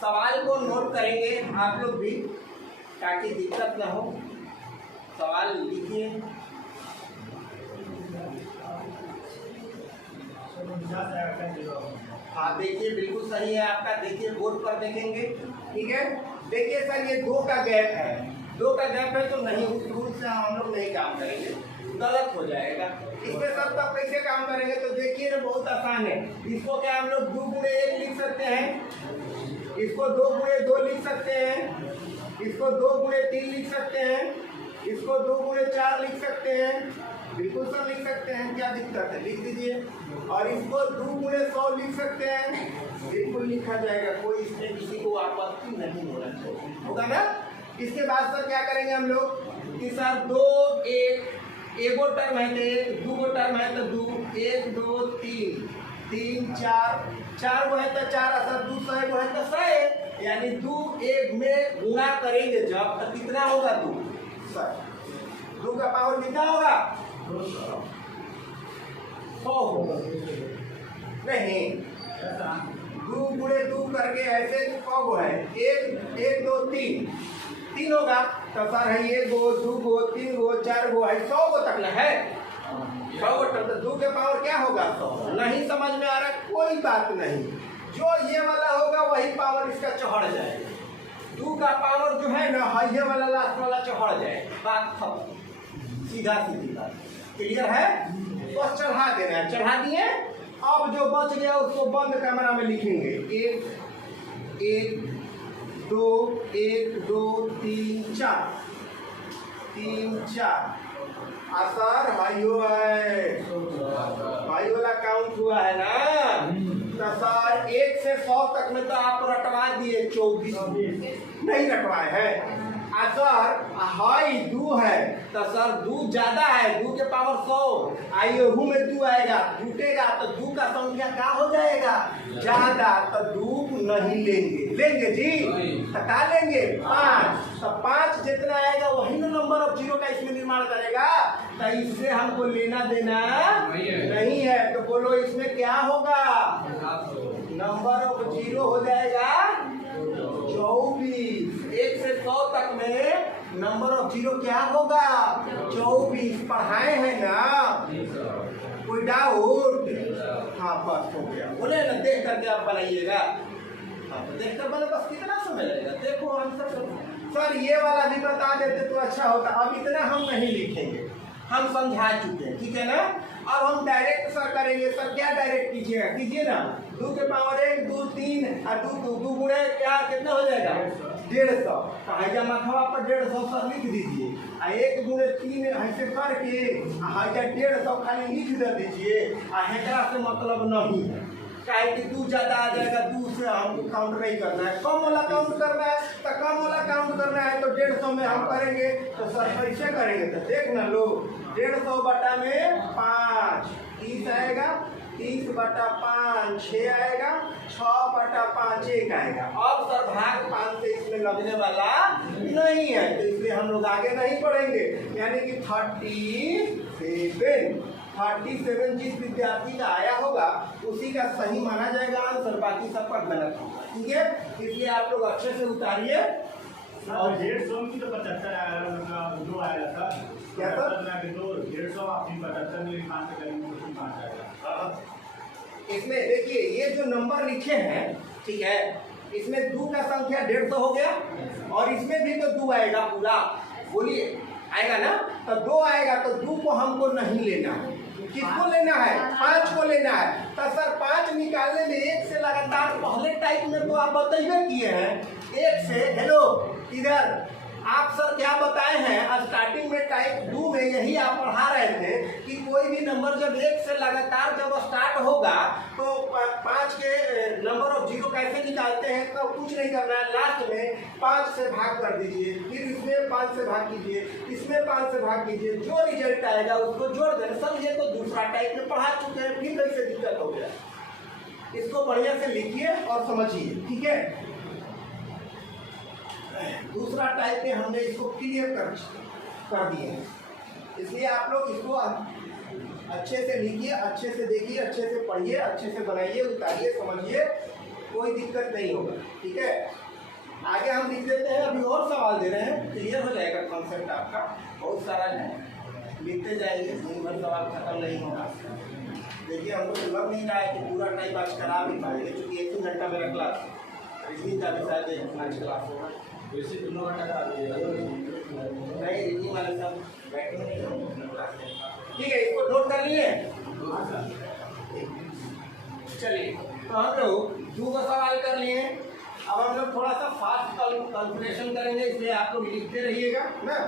सवाल को नोट करेंगे आप लोग भी ताकि दिक्कत ना हो। सवाल लिखिए। हाँ देखिए बिल्कुल सही है आपका, देखिए बोर्ड पर देखेंगे। ठीक है, देखिए सर ये 2 का गैप है, 2 का गैप है तो नहीं, उस रूल से हम लोग नहीं काम करेंगे, गलत हो जाएगा। इसके साथ तब कैसे काम करेंगे तो देखिए ना, बहुत आसान है। इसको क्या हम लोग 2 गुणे 1 लिख सकते हैं, इसको 2 गुणे 2 लिख सकते हैं, इसको 2 गुणे 3 लिख सकते हैं, इसको 2 गुणे 4 लिख सकते हैं। बिल्कुल सर लिख सकते हैं, क्या दिक्कत है, लिख दीजिए। और इसको 2 गुणे 100 लिख सकते हैं, बिल्कुल लिखा जाएगा, कोई इसमें किसी को आपत्ति नहीं होना चाहिए, होगा ना। इसके बाद सर क्या करेंगे हम लोग कि सर 2 1 एगो टर्म है तो 1, 2 गो टर्म है तो 2, 1 2 3 3 4 4 गो है तो 4, सर 2 100 गो है तो 100, यानी 2 1 में गुणा करेंगे जब तो कितना होगा 2 सर, 2 का पावर कितना होगा 100 होगा नहीं, 2 गुणे 2 करके ऐसे 100 गो है, 1 1 2 3 3 होगा तो सर है 1 गो 2 गो 3 गो 4 गो है 100 गो तक ना है, 100 गो तक। तो 2 के पावर क्या होगा 100। नहीं समझ में आ रहा, कोई बात नहीं, जो ये वाला होगा वही पावर इसका चढ़ जाएगा। 2 का पावर जो है ना ये वाला लास्ट वाला चढ़ जाएगा, बात खत्म, सीधा सीधी बात, क्लियर है। बस चढ़ा देना है, चढ़ा दिए। अब जो बच गया उसको बंद कमरा में लिखेंगे, 1 1 2 1 2 3 4 3 4 सर भाइयों है, भाई वाला काउंट हुआ है ना। तो सर 1 से 100 तक में तो आप रटवा दिए 24 नहीं रटवाए हैं। सर हाई 2 है तो सर 2 ज्यादा है, 2 के पावर 100 आइए में 2 आएगा, टूटेगा तो 2 का संख्या क्या हो जाएगा ज्यादा, तो 2 नहीं लेंगे, लेंगे जी हटा लेंगे 5, तो 5 जितना आएगा वही ना नंबर ऑफ जीरो का इसमें निर्माण करेगा, तो इससे हमको लेना देना नहीं है। तो बोलो इसमें क्या होगा, नंबर ऑफ जीरो हो जाएगा 24। 1 से 100 तक में नंबर ऑफ जीरो क्या होगा 24। पढ़ाए हैं ना, कोई डाउट? हाँ बस हो गया, बोले ना देख करके आप बनाइएगा। हाँ तो देख कर बने, बस कितना समय लगेगा देखो आंसर। सर ये वाला भी बता देते तो अच्छा होता, अब इतना हम नहीं लिखेंगे, हम समझा चुके हैं, ठीक है ना। अब हम डायरेक्ट सर करेंगे। सर क्या डायरेक्ट कीजिएगा, कीजिए ना, 2 के पावर 1 2 3 और 2 गुणे क्या कितना हो जाएगा 150, हाइजा माथवा पर 150 सर लिख दीजिए, 1 गुणे 3 ऐसे करके हाइजा 150 खाली लिख दे दीजिए। हेकरा से मतलब नहीं है, चाहे कि 2 ज्यादा आ जाएगा, 2 से हमको काउंट नहीं करना है, कम वाला काउंट करना है तो कम वाला काउंट करना है, तो 150 में हम करेंगे। तो सर कैसे करेंगे, तो देख ना लो, 150 बटा में 5 30 आएगा, 30 बटा 5 6 आएगा, 6 बटा 5 1 आएगा। अब सर भाग 5 से इसमें लगने वाला नहीं है, तो इसलिए हम लोग आगे नहीं बढ़ेंगे, यानी कि 37 जिस विद्यार्थी का आया होगा उसी का सही माना जाएगा आंसर, बाकी सबका गलत होगा, ठीक है। इसलिए आप लोग अच्छे से उतारिए। और 150 की तो 75 आया, मतलब 2 आया था क्या था 150 आपकी 75 में मान के करेंगे तो मान जाएगा। इसमें देखिए ये जो नंबर लिखे हैं, ठीक है, इसमें 2 का संख्या 150 हो गया, और इसमें भी तो 2 आएगा पूरा, बोलिए आएगा ना। तो 2 आएगा तो 2 को हमको नहीं लेना है, किसको लेना है 5 को लेना है। तो सर 5 निकालने में 1 से लगातार पहले टाइप में तो आप बताइए किए हैं 1 से। हेलो इधर आप सर क्या बताए हैं, स्टार्टिंग में टाइप 2 में यही आप पढ़ा रहे थे कि कोई भी नंबर जब 1 से लगातार जब स्टार्ट होगा तो 5 के नंबर ऑफ जीरो कैसे निकालते हैं, तो कुछ नहीं करना है, लास्ट में 5 से भाग कर दीजिए, फिर इसमें 5 से भाग कीजिए, इसमें 5 से भाग कीजिए, जो रिजल्ट आएगा उसको जोड़ देना। सर ये तो दूसरा टाइप में पढ़ा चुके हैं, फिर कैसे दिक्कत हो गया। इसको बढ़िया से लिखिए और समझिए, ठीक है। दूसरा टाइप में हमने इसको क्लियर कर दिए हैं, इसलिए आप लोग इसको अच्छे से लिखिए, अच्छे से देखिए, अच्छे से पढ़िए, अच्छे से बनाइए, उतारिए, समझिए, कोई दिक्कत नहीं होगा। ठीक है, आगे हम लिख देते हैं। अभी और सवाल दे रहे हैं, क्लियर हो जाएगा कॉन्सेप्ट आपका। बहुत सारा है, लिखते जाएंगे, दिन भर सवाल खत्म नहीं होगा। देखिए हमको तो लग नहीं रहा है कि पूरा टाइम आज करा भी पाएंगे, क्योंकि 1 ही घंटा मेरा क्लास रीजनिंग का भी शायद आज क्लास होगा। वैसे 2 घंटा का नहीं, रीजनिंग वाले सब बैठे नहीं होंगे। ठीक है, इसको नोट कर लिए। चलिए, तो हम लोग 2 सवाल कर लिए। अब हम लोग थोड़ा सा फास्ट कैलकुलेशन करेंगे, इसलिए आप लोग लिखते रहिएगा ना।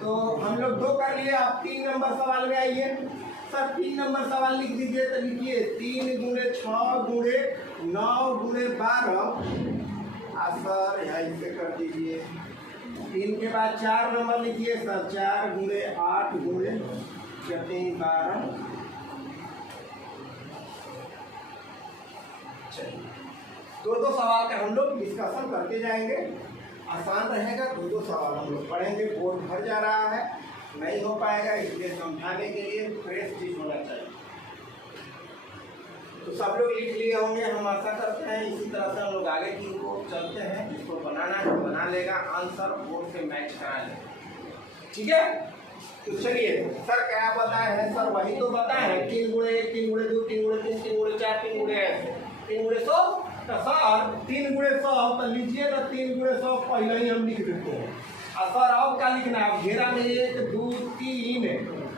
तो हम लोग 2 कर लिए, आप 3 नंबर सवाल में आइए। सर 3 नंबर सवाल लिख दीजिए। तो लिखिए 3 गुणे 6 गुणे 9 गुणे 12। सर यहाँ इसे कर दीजिए। 3 के बाद 4 नंबर लिखिए सर, 4 गुणे 8 गुणे 12। चलिए, 2 सवाल का हम लोग डिस्कशन करते जाएंगे। आसान रहेगा, 2 सवाल हम लोग पढ़ेंगे। बोर्ड भर जा रहा है, नहीं हो पाएगा, इसलिए समझाने के लिए फ्रेश चीज होना चाहिए। तो सब लोग लिख लिए होंगे, हम आशा करते हैं। इसी तरह से हम लोग आगे की को चलते हैं। जिसको बनाना है बना लेगा, आंसर बोर्ड से मैच करा लेगा। ठीक है, तो चलिए सर क्या बताए हैं? सर वही तो बताए हैं, 3 गुणे 1 3 गुणे 2 3 गुणे 3 3 गुणे 4 3 गुणे 3 गुणे 100। तो सर 3 गुणे 100 तो लीजिए ना, 3 गुणे 100 पहले ही हम लिख देते हैं। और सर अब क्या लिखना है? घेरा में 1 2 3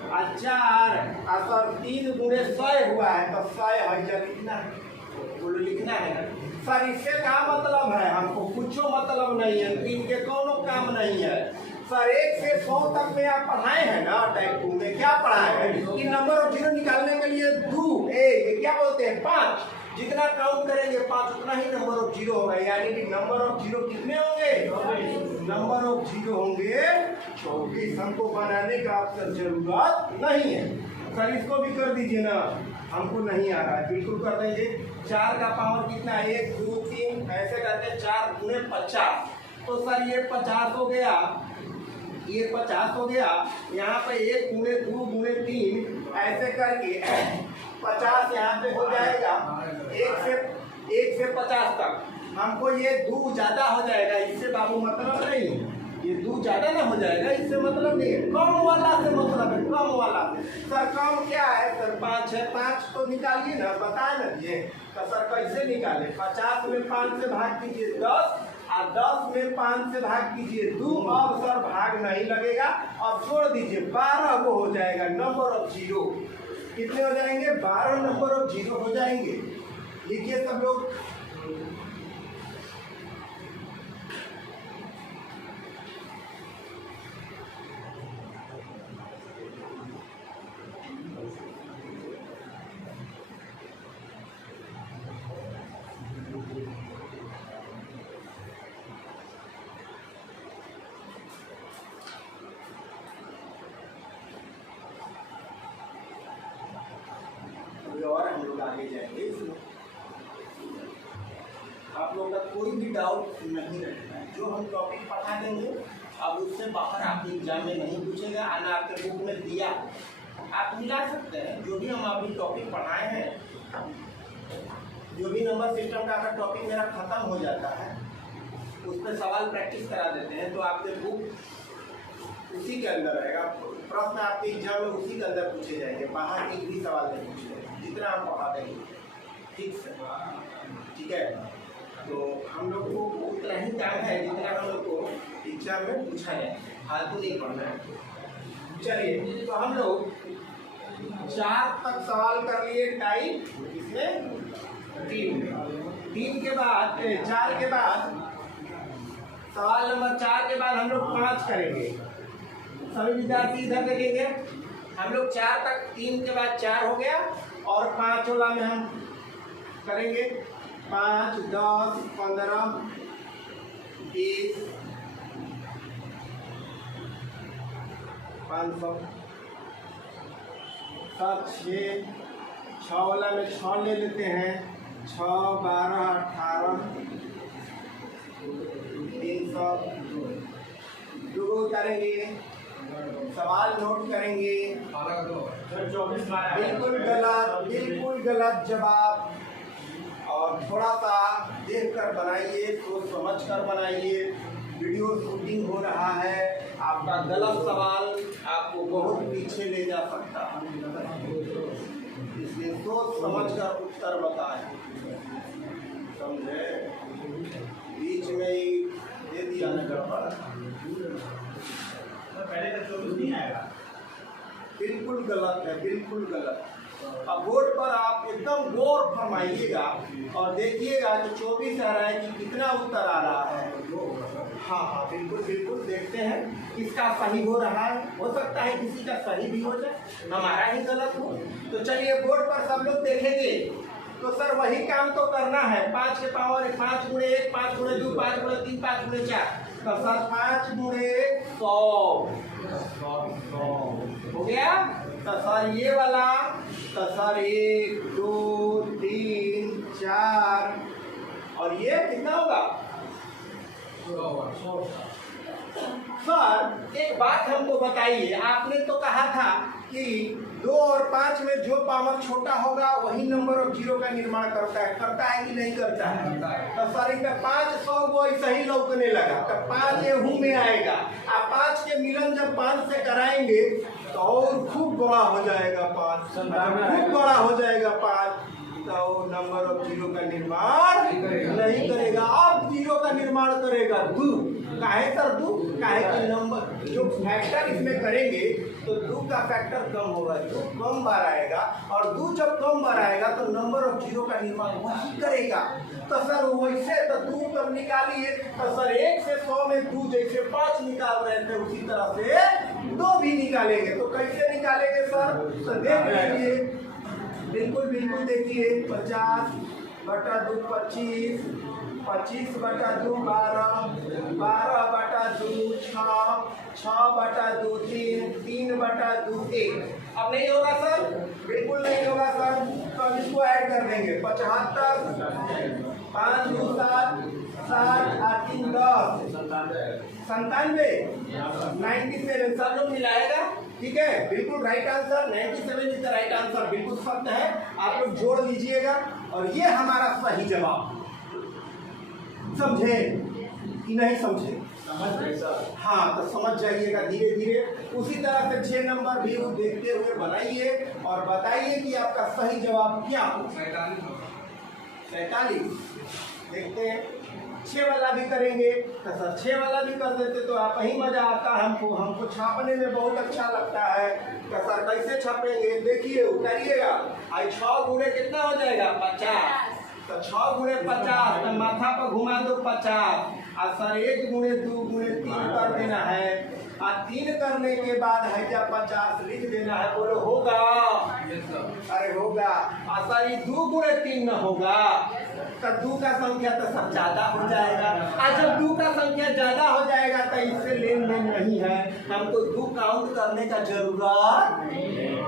और 4। और सर 3 गुणे 100 हुआ है, तो 100 हजार लिखना है, बोलो लिखना है ना। सर इससे क्या मतलब है? हमको कुछ मतलब नहीं है, 3 के कोनो काम नहीं है। सर 1 से 100 तक में आप पढ़ाए हैं ना, टाइप 2 में क्या पढ़ाए हैं कि नंबर ऑफ जीरो निकालने के लिए 2 क्या बोलते हैं 5। जितना काउंट करेंगे 5 उतना ही नंबर ऑफ जीरो होगा। यानी कि नंबर ऑफ जीरो कितने होंगे? नंबर ऑफ जीरो होंगे 24। हमको बनाने का आपसे जरूरत नहीं है। सर इसको भी कर दीजिए ना, हमको नहीं आ रहा है, बिल्कुल कर दीजिए। 4 का पावर कितना है? 1 2 3 ऐसे करके 4 गुणे 50। तो सर ये 50 हो गया, ये 50 हो गया। यहाँ पे 1 गुणे 2 गुणे 3 ऐसे करके 50 यहाँ पे हो जाएगा। 1 से 50 तक। हमको ये 2 ज्यादा हो जाएगा, इससे बाबू मतलब नहीं। ये 2 ज्यादा ना हो जाएगा, इससे मतलब नहीं है। कम वाला से मतलब है, कम वाला से। सर कम क्या है? सर 5 है, 5 तो निकालिए ना, बताए ना ये। तो सर कैसे निकाले? 50 में 5 से भाग कीजिए 10, और 10 में 5 से भाग कीजिए 2। अब सर भाग नहीं लगेगा, अब जोड़ दीजिए 12 वो हो जाएगा नंबर ऑफ जीरो। कितने हो जाएंगे? 12 नंबर ऑफ जीरो हो जाएंगे। लिखिए सब लोग। और हम लोग आगे जाएंगे। इसमें आप लोगों का कोई भी डाउट नहीं रहेगा। जो हम टॉपिक पढ़ा देंगे अब उससे बाहर आपके एग्जाम में नहीं पूछेगा, आना आपके बुक में दिया आप मिला सकते हैं। जो भी हम अभी टॉपिक पढ़ाए हैं, जो भी नंबर सिस्टम का अगर टॉपिक मेरा खत्म हो जाता है उस पर सवाल प्रैक्टिस करा देते हैं, तो आपके बुक उसी के अंदर रहेगा। प्रश्न आपके एग्जाम में उसी के अंदर पूछे जाएंगे, बाहर एक भी सवाल नहीं पूछे जाएंगे, जितना हम पढ़ा देंगे। ठीक से, ठीक है। तो हम लोग को उतना ही काम है जितना हम लोग को एग्जाम में पूछा है, फालतू नहीं पढ़ना है। चलिए, तो हम लोग 4 तक सवाल कर लिए टाइप, इसमें 3 के बाद 4 के बाद सवाल नंबर 4 के बाद हम लोग 5 करेंगे। सभी विद्यार्थी इधर देखेंगे। हम लोग 4 तक, 3 के बाद 4 हो गया, और 5 वाला में हम करेंगे 5 10 15 20 500 7 6 वाला में 6 ले लेते हैं। 6 12 18 300 2 करेंगे। सवाल नोट करेंगे। बिल्कुल गलत, बिल्कुल गलत जवाब। और थोड़ा सा देख कर बनाइए, सोच समझ कर बनाइए। वीडियो शूटिंग हो रहा है, आपका गलत सवाल आपको बहुत पीछे ले जा सकता है, इसलिए सोच समझ कर उत्तर बताएं, समझे? बीच में ही दे दिया नंबर, पहले का 24 नहीं आएगा। बिल्कुल गलत है, बिल्कुल गलत। अब बोर्ड पर आप एकदम गौर फरमाइएगा और देखिएगा कि 24 आ रहा है कि कितना उत्तर आ रहा है। हाँ हाँ, बिल्कुल बिल्कुल, देखते हैं किसका सही हो रहा है। हो सकता है किसी का सही भी हो जाए, हमारा ही गलत हो। तो चलिए बोर्ड पर सब लोग देखेंगे। तो सर वही काम तो करना है, 5 के पावर 5 गुणे 1, 5 गुणे 2, 5 गुणे 3, 5 गुणे 4। तो सर 5 गुणे 100 हो गया। तो सर ये वाला, तो सर 1 2 3 4 और ये कितना होगा? सर एक बात हमको बताइए, आपने तो कहा था कि 2 और 5 में जो पावर छोटा होगा वही नंबर ऑफ जीरो का निर्माण करता है कि नहीं करता है? तो सर इनका 500 वो ऐसा ही लौकने लगा, तो 5 एहू में आएगा। आप 5 के मिलन जब 5 से कराएंगे तो और खूब बड़ा हो जाएगा 5, खूब बड़ा हो जाएगा 5, तो नंबर ऑफ जीरो का निर्माण नहीं करेगा। अब जीरो का निर्माण करेगा 2। काहे सर 2? काहे कि नंबर जो फैक्टर इसमें करेंगे तो 2 का फैक्टर कम होगा, 2 कम बार आएगा, और 2 जब कम बार आएगा तो नंबर ऑफ जीरो का निर्माण वही करेगा। तो सर वैसे तो 2 तब निकालिए, तो सर 1 से 100 में 2 जैसे 5 निकाल रहे थे उसी तरह से 2 भी निकालेंगे। तो कैसे निकालेंगे सर? तो देख लीजिए, बिल्कुल बिल्कुल देखिए, 50 बटा 2 25, 25 बटा 2 12, 12 बटा 2 6, 6 बटा 2 3, 3 बटा 2 1। अब नहीं होगा सर, बिल्कुल नहीं होगा सर। तो अब इसको ऐड कर देंगे, 75 5 2 7 7 8 3 10 97 97। सब लोग मिलाएगा, ठीक है? बिल्कुल right answer 97 is the right answer, बिल्कुल सत्य है। आप लोग जोड़ लीजिएगा और ये हमारा सही जवाब। समझे कि नहीं समझे? समझ गए सर। हाँ, तो समझ जाइएगा धीरे धीरे। उसी तरह से 6 नंबर भी देखते हुए बनाइए और बताइए कि आपका सही जवाब क्या हो। 47 देखते हैं। 6 वाला भी करेंगे तो सर 6 वाला भी कर देते तो आप ही मजा आता है हमको छापने में बहुत अच्छा लगता है। तो सर कैसे छापेंगे? देखिए, उतारिएगा। आई 6 गुणे कितना हो जाएगा? 50। तो 6 गुणे 50, तो माथा पर घुमा दो 50। और सर 1 गुणे 2 गुणे 3 कर देना है, और 3 करने के बाद है क्या 50 लिख देना है। बोलो होगा? अरे होगा। और सर ये 2 गुणे 3 न होगा, तो 2 का संख्या तो सब ज्यादा हो जाएगा। और जब 2 का संख्या ज्यादा हो जाएगा तो इससे लेन देन नहीं है, हमको 2 काउंट करने का जरूरत।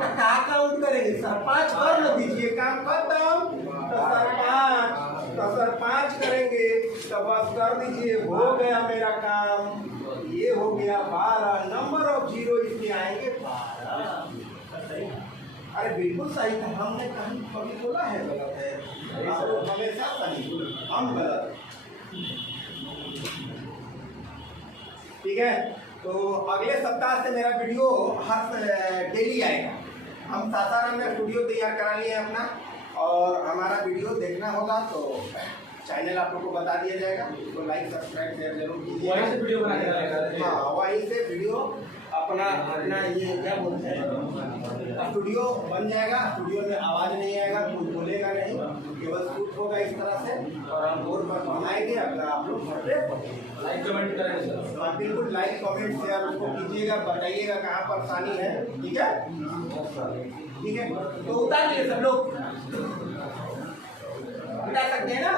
तो क्या काउंट करेंगे सर? 5 कर लो, दीजिए काम खत्म। तो सर 5, तो सर 5 करेंगे तो बस कर दीजिए, हो गया मेरा काम। ये हो गया 12, नंबर ऑफ जीरो इसके आएंगे 12। अरे बिल्कुल सही था, हमने कहीं कभी बोला है गलत है? आप लोग हमेशा सही, हम गलत। ठीक है, तो अगले सप्ताह से मेरा वीडियो हर डेली आएगा। हम सासाराम में स्टूडियो तैयार करा लिए अपना, और हमारा वीडियो देखना होगा तो चैनल आप लोग को बता दिया जाएगा, उसको लाइक सब्सक्राइब शेयर जरूर कीजिए। वहीं से वीडियो बना के डालेगा। हाँ, वहीं से वीडियो अपना ये क्या बोलते हैं, स्टूडियो बन जाएगा। स्टूडियो में आवाज़ नहीं आएगा, कुछ बोलेगा नहीं, केवल शूट होगा इस तरह से, और हम बोर्ड पर बनाएंगे। अगर आप लोग घर पे लाइक कमेंट करेंगे सर। हाँ, बिल्कुल लाइक कमेंट शेयर उसको कीजिएगा, बताइएगा कहाँ परेशानी है। ठीक है, ठीक है। तो उतार लिए सब लोग, उतार सकते हैं ना?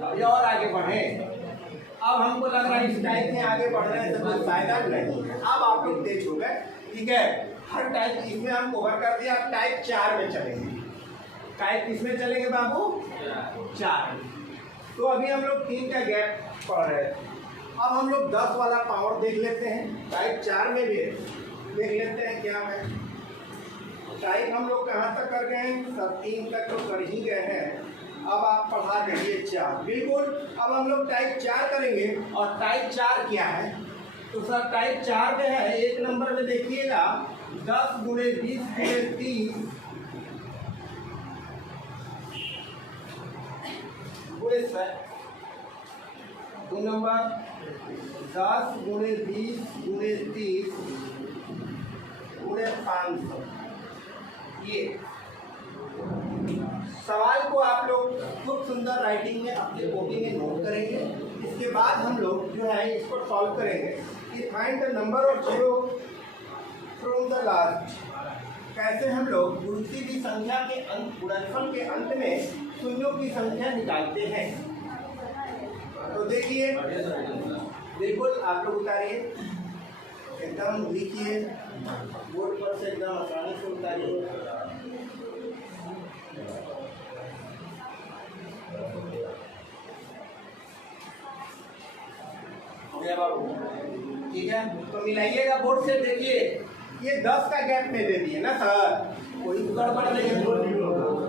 अभी और आगे बढ़े। अब हमको लग रहा है इस टाइप में आगे बढ़ रहे हैं तो कोई फायदा नहीं है। अब आप लोग तेज हो गए, ठीक है। हर टाइप इसमें हम कवर कर दिया। अब टाइप 4 में चलेंगे। टाइप किसमें चलेंगे बाबू? 4। तो अभी हम लोग 3 का गैप पढ़ रहे थे। अब हम लोग 10 वाला पावर देख लेते हैं, टाइप 4 में भी देख लेते हैं क्या है। टाइप हम लोग कहाँ तक कर गए हैं, सब 3 तक तो कर ही गए हैं। अब आप पढ़ा देंगे 4, बिल्कुल। अब हम लोग टाइप 4 करेंगे। और टाइप 4 क्या है, तो सर टाइप 4 में है, 1 नंबर में देखिएगा 10 गुणे 20 गुणे 30 गुणे 2 नंबर 10 गुणे 20 गुणे 30 गुणे 500। ये सवाल को आप लोग खूब सुंदर राइटिंग में अपने कॉपी में नोट करेंगे। इसके बाद हम लोग जो है इसको सॉल्व करेंगे कि find the number of zero from the last. कैसे हम लोग किसी भी संख्या के अंत, गुणनफल के अंत में शून्यों की संख्या निकालते हैं। तो देखिए, बिल्कुल आप लोग उतारिए, एकदम लिखिए, बोर्ड पर से एकदम आसानी से उतारिए। ठीक है, तो मिलाइएगा बोर्ड से। देखिए ये 10 का गैप में दे दिए ना सर, कोई गड़बड़ नहीं है।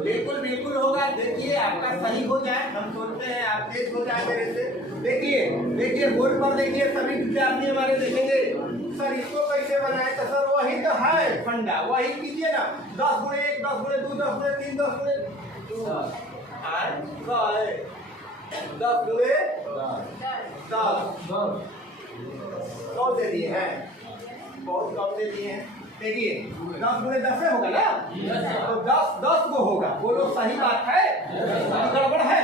बिल्कुल बिल्कुल होगा। देखिए आपका सही हो जाए, हम सोचते हैं आप तेज हो जाए मेरे से। देखिए देखिए बोर्ड पर देखिए, सभी विद्यार्थी हमारे देखेंगे सर इसको कैसे बनाए, तो सर वही तो है फंडा, वही कीजिए ना। 10 गुणे 1, 10 गुणे 2, 10 गुणे 3, 10 गुणे 10 गुणे 10 100 दे दिए हैं, बहुत कम दे दिए हैं। देखिए 10 गुणे 10 से होगा ना, तो 10 को होगा। बोलो सही बात है, गड़बड़ है?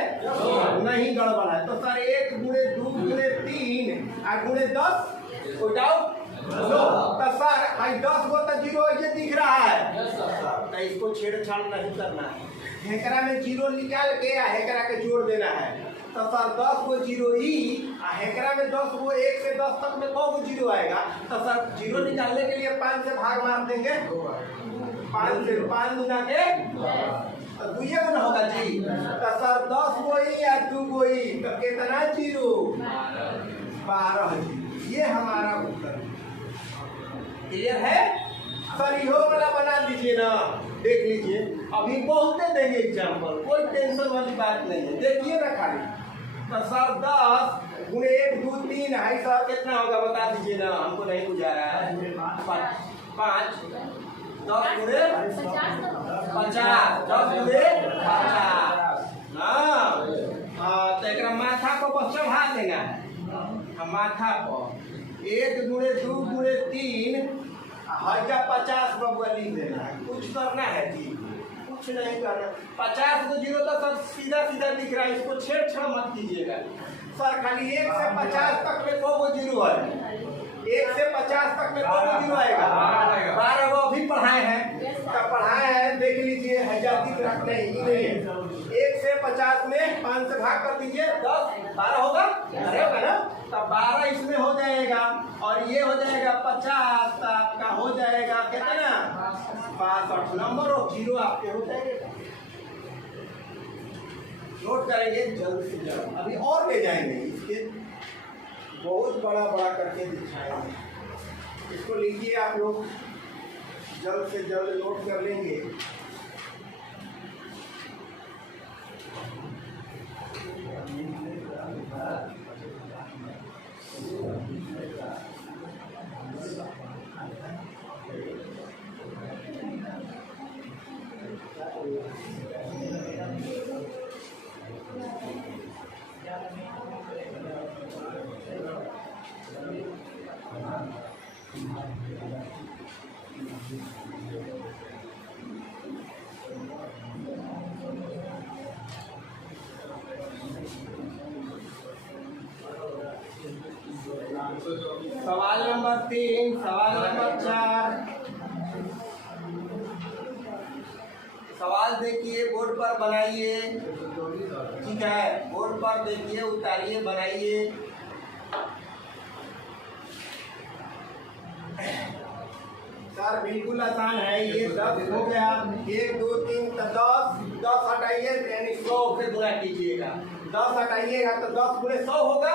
नहीं गड़बड़ है। तो सर 1 गुणे 2 गुणे 3 और गुणे 10 कोई डाउट? तो सर भाई 10 को तो जीरो ये दिख रहा है, तो इसको छेड़छाड़ नहीं करना है। हेकरा में जीरो निकाल के हेकरा के जोड़ देना है। तो सर 10 को जीरो ही, हेकरा में 10 को 1 से 10 तक में कौन जीरो आएगा? तो सर जीरो निकालने के लिए 5 से भाग मार देंगे, 5 से 5 गुना के तो 2 गुना होगा जी। तो सर 10 को ही या 2 को ही, तो कितना जीरो? 12 जीरो। ये हमारा उत्तर। क्लियर है सर? इहो वाला बना दीजिए ना, देख लीजिए, अभी बहुत देंगे एग्जाम्पल, कोई टेंशन वाली बात नहीं है। देखिए ना खाली, तो सर 10 गुणे 1 2 3 है सर, कितना होगा बता दीजिए ना, हमको नहीं बुझा रहा है। 5 10 गुणे 50, 10 गुणे 50। हाँ तो एक माथा को बस चढ़ा देना है, माथा पर 1 गुणे 2 गुणे 3 हजार 50 बबुआ लिख देना है। कुछ करना है जी, कुछ नहीं करना। 50 को जीरो तो सर सीधा सीधा दिख रहा है, इसको छेड़छाड़ मत कीजिएगा सर। खाली 1 से 50 तक में को जीरो है, 1 से 50 तक में को जीरो आएगा। 12 वो अभी पढ़ाए हैं, तब पढ़ाए हैं, देख लीजिए, हजार दिख रहा नहीं है। 1 से 50 में 5 से भाग कर दीजिए, 10 12 होगा, अरे होगा ना, तब 12 इसमें हो जाएगा और ये हो जाएगा 50, तो आपका हो जाएगा कितना? 62 नंबर ऑफ जीरो आपके हो जाएगा। नोट करेंगे जल्द से जल्द, अभी और ले जाएंगे, इसके बहुत बड़ा बड़ा करके दिखाएंगे। इसको लीजिए आप लोग, जल्द से जल्द नोट कर लेंगे। सवाल नंबर 3, सवाल नंबर 4। सवाल देखिए, बोर्ड पर बनाइए, ठीक है, बोर्ड पर देखिए, उतारिए, बनाइए। सर बिल्कुल आसान है ये। 10 हो गया, 1 2 3 10 10 हटाइए, यानी 100 से गुणा कीजिएगा। 10 हटाइएगा तो 10 गुणे 100 होगा,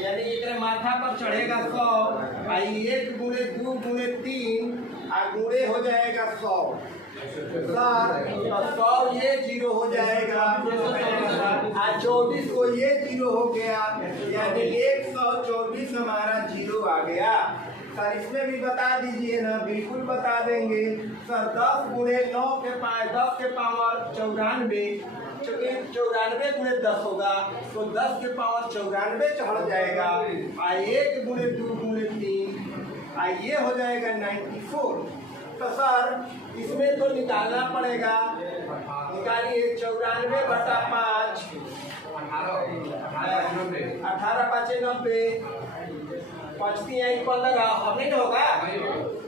यानी इतने माथा पर चढ़ेगा 100, आई 1 गुणे 2 गुणे 3 और गुणे हो जाएगा 100 सर, 100 ये 0 हो जाएगा और 24 को ये 0 हो गया, यानी 124 हमारा 0 आ गया। सर इसमें भी बता दीजिए ना, बिल्कुल बता देंगे सर। 10 गुणे 9 के 10 के पावर 94, 94 गुणे 10 होगा तो 10 के पावर 94 चढ़ जाएगा, और 1 गुणे 2 गुणे 3 और ये हो जाएगा 94। तो सर इसमें तो निकालना पड़ेगा, निकालिए 94 बटा 5, 18 पाँचे 90, 15 अब नहीं होगा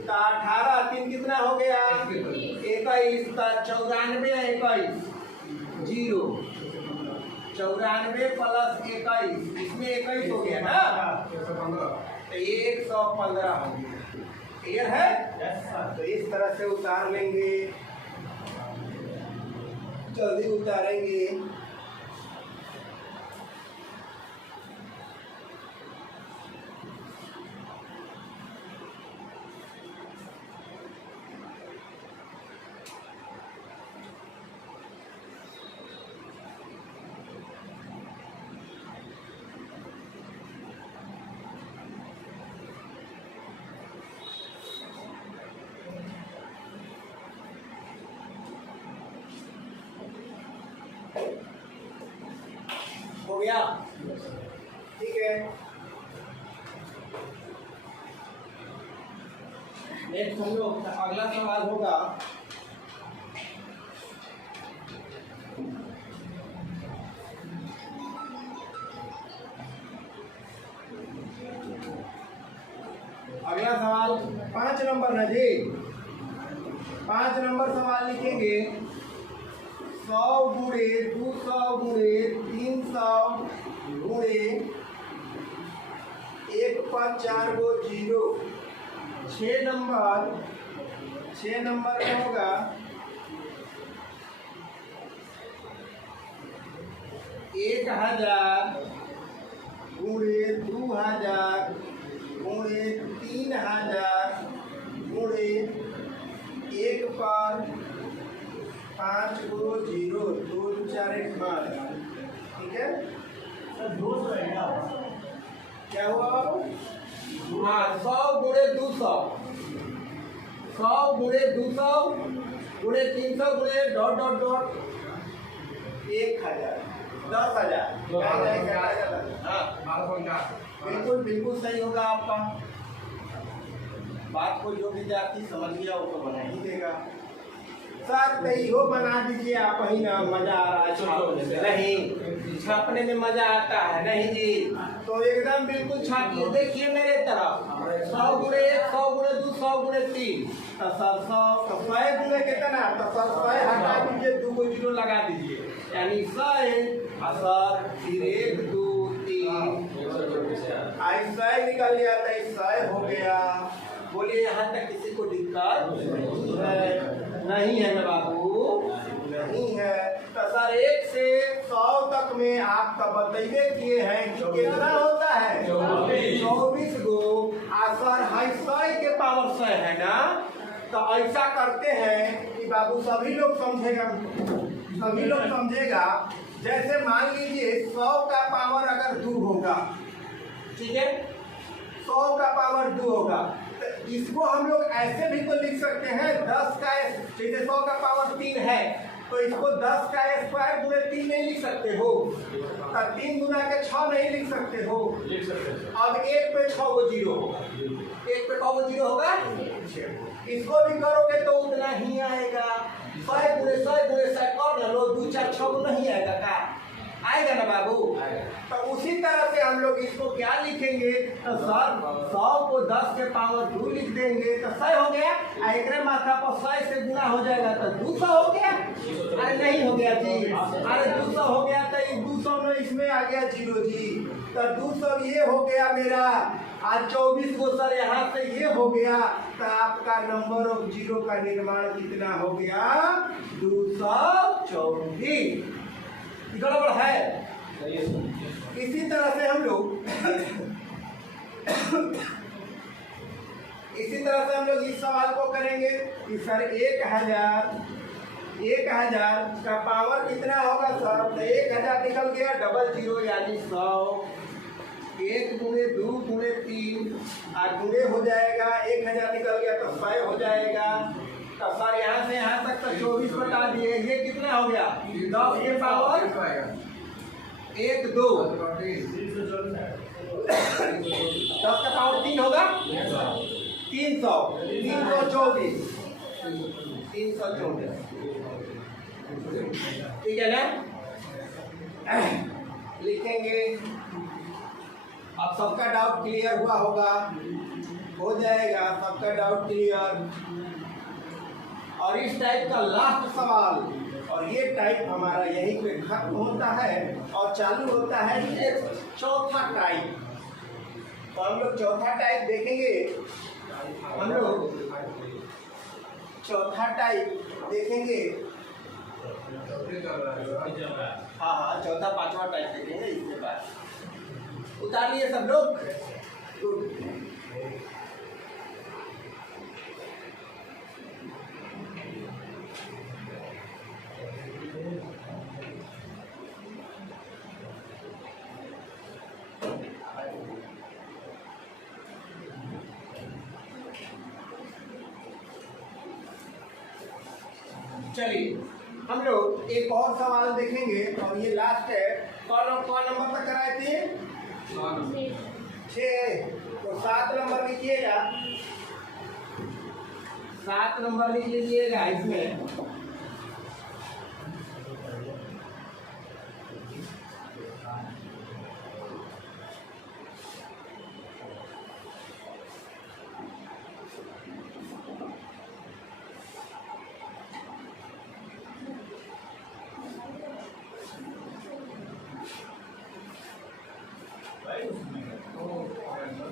तो 18 3 कितना हो गया 21, 94 21 0, 94 प्लस 21, इसमें 21 हो गया ना, तो 115 हो गया। क्लियर है? तो इस तरह से उतार लेंगे, जल्दी उतारेंगे। हो गया, ठीक है। नेक्स्ट हम लोग अगला सवाल होगा अगला सवाल 5 नंबर है जी। 5 नंबर सवाल लिखेंगे 100 गुणे 200 गुणे 300 गुणे 1 पर 4 गो 0, 6 नंबर में होगा 1000 गुणे 2000 गुणे 3000 गुणे 1 पर 5 गो 0, 2 4 1 5, ठीक है। क्या हुआ बाबू? हाँ 100 गुणे 200, 100 गुणे 200 गुणे 300 गुणे डॉट डॉट डॉट 1000, 10,000। हाँ बिल्कुल बिल्कुल सही होगा आपका। बात को जो भी जाती समझ गया वो तो बना ही देगा। सर तो इहो बना दीजिए आप ही ना, मजा आ रहा है छापने में। नहीं, छापने में मजा आता है नहीं जी, तो एकदम बिल्कुल छापिए। देखिए मेरे तरफ 100 गुणे 1, 100 गुणे 2, 100 गुणे 3, तो सर 100 गुणे कितना, तो सर 100 हटा दीजिए, 2 को 0 लगा दीजिए, यानी 100 सर फिर 1 2 3 आई 100 निकल गया, तो 100 हो गया। बोलिए यहाँ तक किसी को दिक्कत नहीं है ना बाबू? नहीं है। तो सर 1 से 100 तक में आप तब बतैबे किए हैं कि कितना होता है 24 गो। सर 100 के पावर 100 है ना, तो ऐसा करते हैं कि बाबू सभी लोग समझेगा, सभी लोग समझेगा। जैसे मान लीजिए 100 का पावर अगर 2 होगा, ठीक है, 100 का पावर 2 होगा, इसको हम लोग ऐसे भी तो लिख सकते हैं 10 का, जैसे 100 का पावर 3 है तो इसको 10 का स्क्वायर गुणे 3 नहीं लिख सकते हो, तो 3 गुना के 6 नहीं लिख सकते हो। अब 1 पे 6 गो 0 होगा, 1 पे 6 गो 0 होगा, इसको भी करोगे तो उतना ही आएगा। 100 गुणे 100 गुणे 100 कर लो, 2 4 6 गो नहीं आएगा का? आएगा ना बाबू? तो उसी तरह से हम लोग इसको क्या लिखेंगे, तो सर 100 को 10 के पावर 2 लिख देंगे तो 100 हो गया, एक माथा पर 100 से गुना हो जाएगा तो 200 हो गया। अरे नहीं हो गया जी, अरे 200 हो गया तो ये 200 में इसमें आ गया 0 जी, तो 200 ये हो गया मेरा, आज 24 को सर यहाँ से ये हो गया, तो आपका नंबर ऑफ 0 का निर्माण कितना हो गया 224। गड़बड़ है इसी तरह से हम लोग इस सवाल को करेंगे कि सर 1000 का पावर कितना होगा सर? तो 1000 निकल गया, डबल जीरो यानी 100, 1 गुणे 2 गुणे 3 और गुणे हो जाएगा, 1000 निकल गया तो 100 हो जाएगा। तो सर यहाँ से यहाँ तक तो 24 बता दिए, ये कितना हो गया? 10 के पावर 1 2 10 का पावर 3 होगा 324 ठीक है ना? लिखेंगे। अब सबका डाउट क्लियर हुआ होगा, हो जाएगा सबका डाउट क्लियर। और इस टाइप का लास्ट सवाल, और ये टाइप हमारा यहीं पे खत्म होता है और चालू होता है ये चौथा टाइप। तो हम लोग चौथा टाइप देखेंगे, हाँ चौथा पांचवा टाइप देखेंगे इसके बाद। उतार लिए सब लोग? चलिए हम लोग एक और सवाल देखेंगे और ये लास्ट है। कौन नंबर तक कराए थे? 6। तो 7 नंबर लिखिएगा, 7 नंबर लिख लीजिएगा इसमें।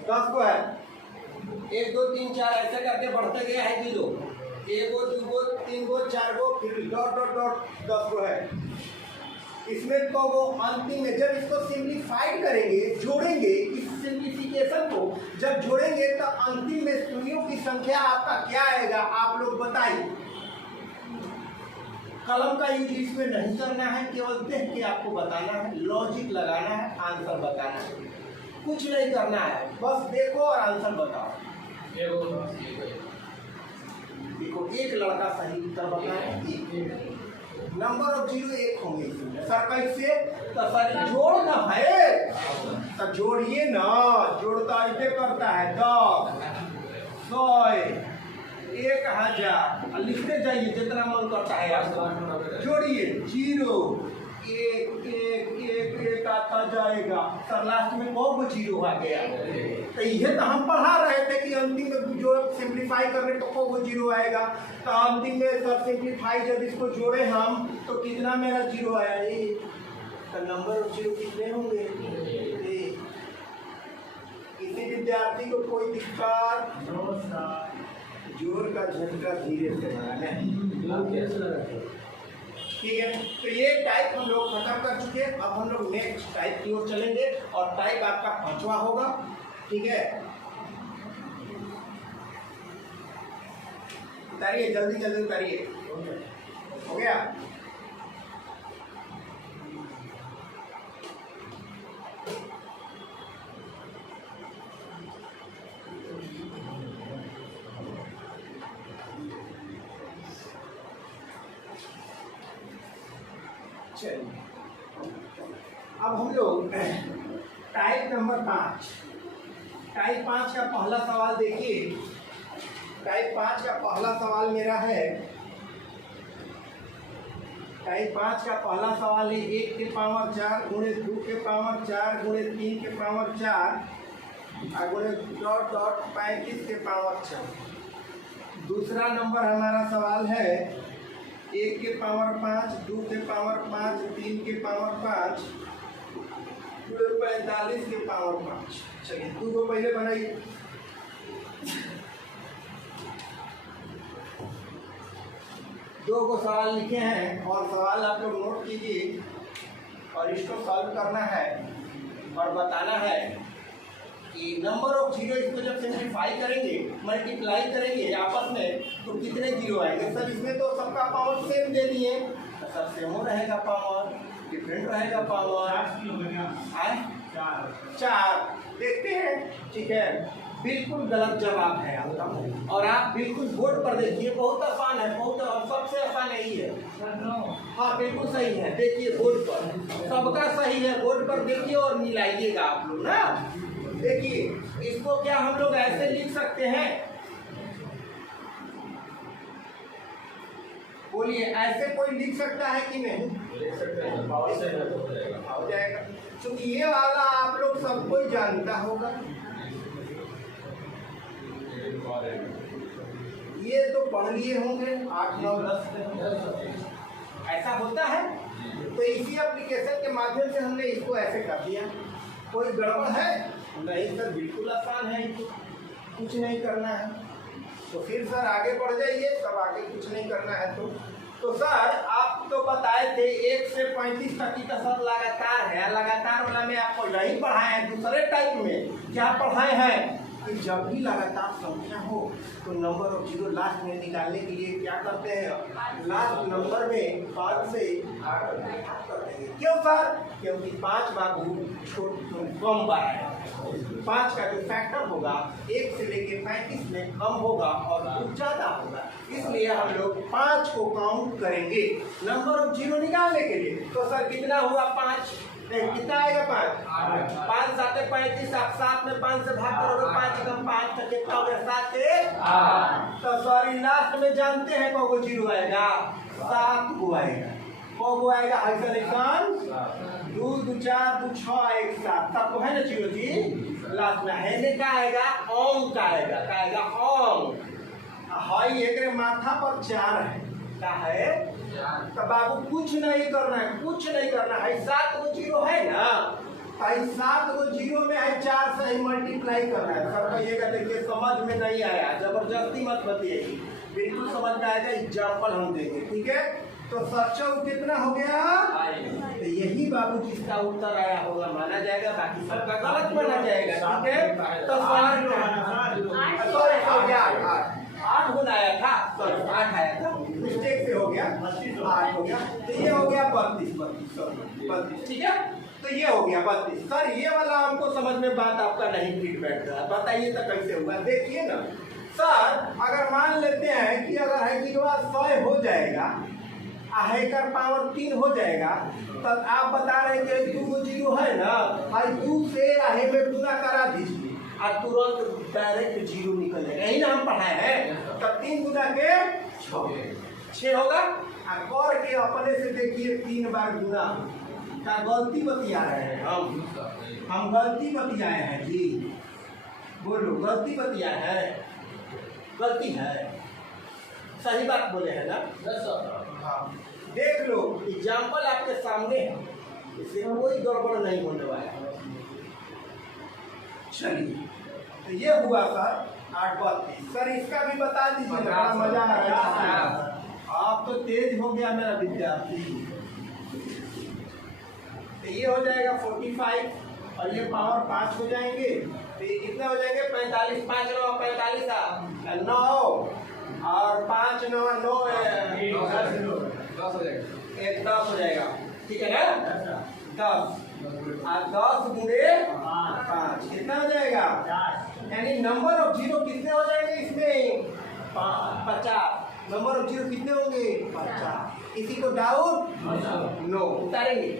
दस को है 1 2 3 4 ऐसे करके बढ़ते गए है 0 1 2 3 4 फिर डॉट डॉट डॉट 10 को है इसमें। तो वो अंतिम में जब इसको सिंप्लीफाइड करेंगे, जोड़ेंगे, इस सिंप्लीफिकेशन को जब जोड़ेंगे तो अंतिम में सुइयों की संख्या आपका क्या आएगा? आप लोग बताइए। कलम का यूज इसमें नहीं करना है, केवल देख के आपको बताना है, लॉजिक लगाना है, आंसर बताना है, कुछ नहीं करना है, बस देखो और आंसर बताओ। देखो एक लड़का सही उत्तर बताए, नंबर ऑफ 0 1 होंगे सर। कैसे? तो सर जोड़ ना है तो जोड़िए ना, जोड़ता ऐसे करता है 10 100 1000 लिखते जाइए जितना मन करता है आपका। जोड़िए 0 1 1 1 1 आता जाएगा सर, लास्ट में कौन 0 आ गया? तो ये तो हम पढ़ा रहे थे कि अंतिम में जो सिंप्लीफाई करने तो कौन 0 आएगा। तो अंतिम में सर सिंप्लीफाई जब इसको जोड़े हम तो कितना मेरा 0 आया? तो नंबर ऑफ 0 कितने होंगे? किसी विद्यार्थी को कोई दिक्कत? जोर का झटका धीरे से लगाना है, ठीक है। तो ये टाइप हम लोग खत्म कर चुके हैं। अब हम लोग नेक्स्ट टाइप की ओर चलेंगे और टाइप आपका 5वां होगा, ठीक है। उतारिए जल्दी जल्दी उतारिए, हो गया? अब हम लोग टाइप नंबर 5, टाइप 5 का पहला सवाल देखिए। टाइप 5 का पहला सवाल मेरा है, टाइप 5 का पहला सवाल है 1 के पावर 4 गुणे 2 के पावर 4 गुणे 3 के पावर 4 और गुणे डॉट डॉट 35 के पावर 4। दूसरा नंबर हमारा सवाल है 1 के पावर 5 2 के पावर 5 3 के पावर 5 45 के पावर 5। चलिए 2 को पहले बनाइए। दो को सवाल लिखे हैं और सवाल आप लोग नोट कीजिए। और इसको सॉल्व करना है और बताना है कि नंबर ऑफ जीरो इसको जब सिंप्लीफाई करेंगे, मल्टीप्लाई करेंगे आपस में, तो कितने जीरो आएंगे। सर इसमें तो सबका पावर सेम दे दिए, तो सर सेम रहेगा पावर, डिफरेंट रहेगा पावर। चार देखते हैं, ठीक है। बिल्कुल गलत जवाब है आपका, और आप बिल्कुल बोर्ड पर देखिए, बहुत आसान है, बहुत सबसे आसान यही है। हाँ बिल्कुल सही है, देखिए बोर्ड पर सबका सही है, बोर्ड पर देखिए और मिलाइएगा आप लोग ना। देखिए इसको क्या हम लोग ऐसे लिख सकते हैं, बोलिए ऐसे कोई लिख सकता है कि नहीं? लिख सकते हैं, पावर से हो जाएगा। क्योंकि ये वाला आप लोग सब कोई जानता होगा, ये तो पढ़ लिए होंगे 8, 9, 10 ऐसा होता है। तो इसी एप्लीकेशन के माध्यम से हमने इसको ऐसे कर दिया। कोई गड़बड़ है? नहीं सर, बिल्कुल आसान है, कुछ नहीं करना है। तो फिर सर आगे बढ़ जाइए, तब आगे कुछ नहीं करना है। तो सर आप तो बताए थे 1 से 35 तक की कसरत लगातार है, लगातार वाला में आपको नहीं पढ़ाए हैं। दूसरे टाइप में क्या पढ़ाए हैं कि जब भी लगातार संख्या हो तो नंबर ऑफ जीरो लास्ट में निकालने के लिए क्या करते हैं, लास्ट नंबर में 5 से भाग कर देंगे। क्यों सर? क्योंकि 5 बाबू कम बार है, 5 का जो फैक्टर होगा 1 से लेके 35 में कम होगा और कुछ ज़्यादा होगा, इसलिए हम लोग 5 को काउंट करेंगे नंबर ऑफ जीरो निकालने के लिए। तो सर कितना हुआ? 5। कितना आएगा? 5। 5 7 35, आप 7 में 5 से भाग करोगे, 5 कम 5 का कितना हो गया? 7 से 8। तो सॉरी लास्ट में जानते हैं कौन को जीरो आएगा? 7 को आएगा। कौन को आएगा? आइसोलेशन 2 2 4 2 6 1 7 सबको है ना जीरो जी। लास्ट में है क्या आएगा? ओम का आएगा। क्या आएगा? ओम। हाई एक माथा पर 4 है, क्या है? तो बाबू कुछ नहीं करना है, कुछ नहीं करना है। 7 को जीरो है ना, 7 को जीरो में है 4 से ही मल्टीप्लाई करना है। सर कहिएगा देखिए समझ में नहीं आया, जबरदस्ती मत बताइए, बिल्कुल समझ में आएगा। एग्जाम्पल हम देंगे, ठीक है। तो सच्चो कितना हो गया? तो यही बाबू जिसका उत्तर आया होगा माना जाएगा, बाकी सबका गलत माना जाएगा, ठीक है। तो 8 गुना आया था, सॉरी 8 आया था, मिस्टेक से हो गया, 8 हो गया। तो ये हो गया 32, ठीक है। तो ये हो गया 32। सर ये वाला हमको समझ में बात आपका नहीं फिट बैठ रहा, बताइए तो कैसे हुआ? देखिए ना सर, अगर मान लेते हैं कि अगर है कि 100 हो जाएगा, आहेकर पावर 3 हो जाएगा, तब आप बता रहे हैं कि 2 को जीरो है ना, 2 से आहे में गुना करा दीजिए और तुरंत डायरेक्ट जीरो निकल जाएगा। यही ना हम पढ़ाए हैं। तब 3 गुना के 6 होगा। और के अपने से देखिए 3 बार गुना का गलती बतिया रहे हैं हम गलती बतियाए हैं जी। बोलो गलती बतिया है? गलती है, सही बात बोले हैं ना? हाँ देख लो, एग्जाम्पल आपके सामने है, इससे कोई गड़बड़ नहीं होने वाला है। चलिए तो ये हुआ सर 8 32। सर इसका भी बता दीजिए, बड़ा मजा आ रहा है। आप तो तेज हो गया मेरा विद्यार्थी। तो ये हो जाएगा 45 और ये पावर 5 हो जाएंगे। तो ये कितने हो जाएंगे? 45 5 9 45 9 और 5 9 9 10 हो जाएगा। 10 हो जाएगा, ठीक है ना? 10 और 10 गुणे 5 कितना हो जाएगा? यानी नंबर ऑफ जीरो कितने हो जाएंगे इसमें? 50। नंबर ऑफ जीरो कितने होंगे? 50। किसी को डाउट? नो। उतारेंगे।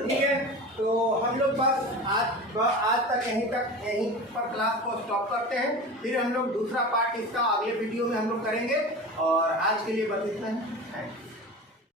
ठीक है। तो हम लोग बस आज तक यहीं पर क्लास को स्टॉप करते हैं। फिर हम लोग दूसरा पार्ट इसका अगले वीडियो में हम लोग करेंगे, और आज के लिए बस इतना ही।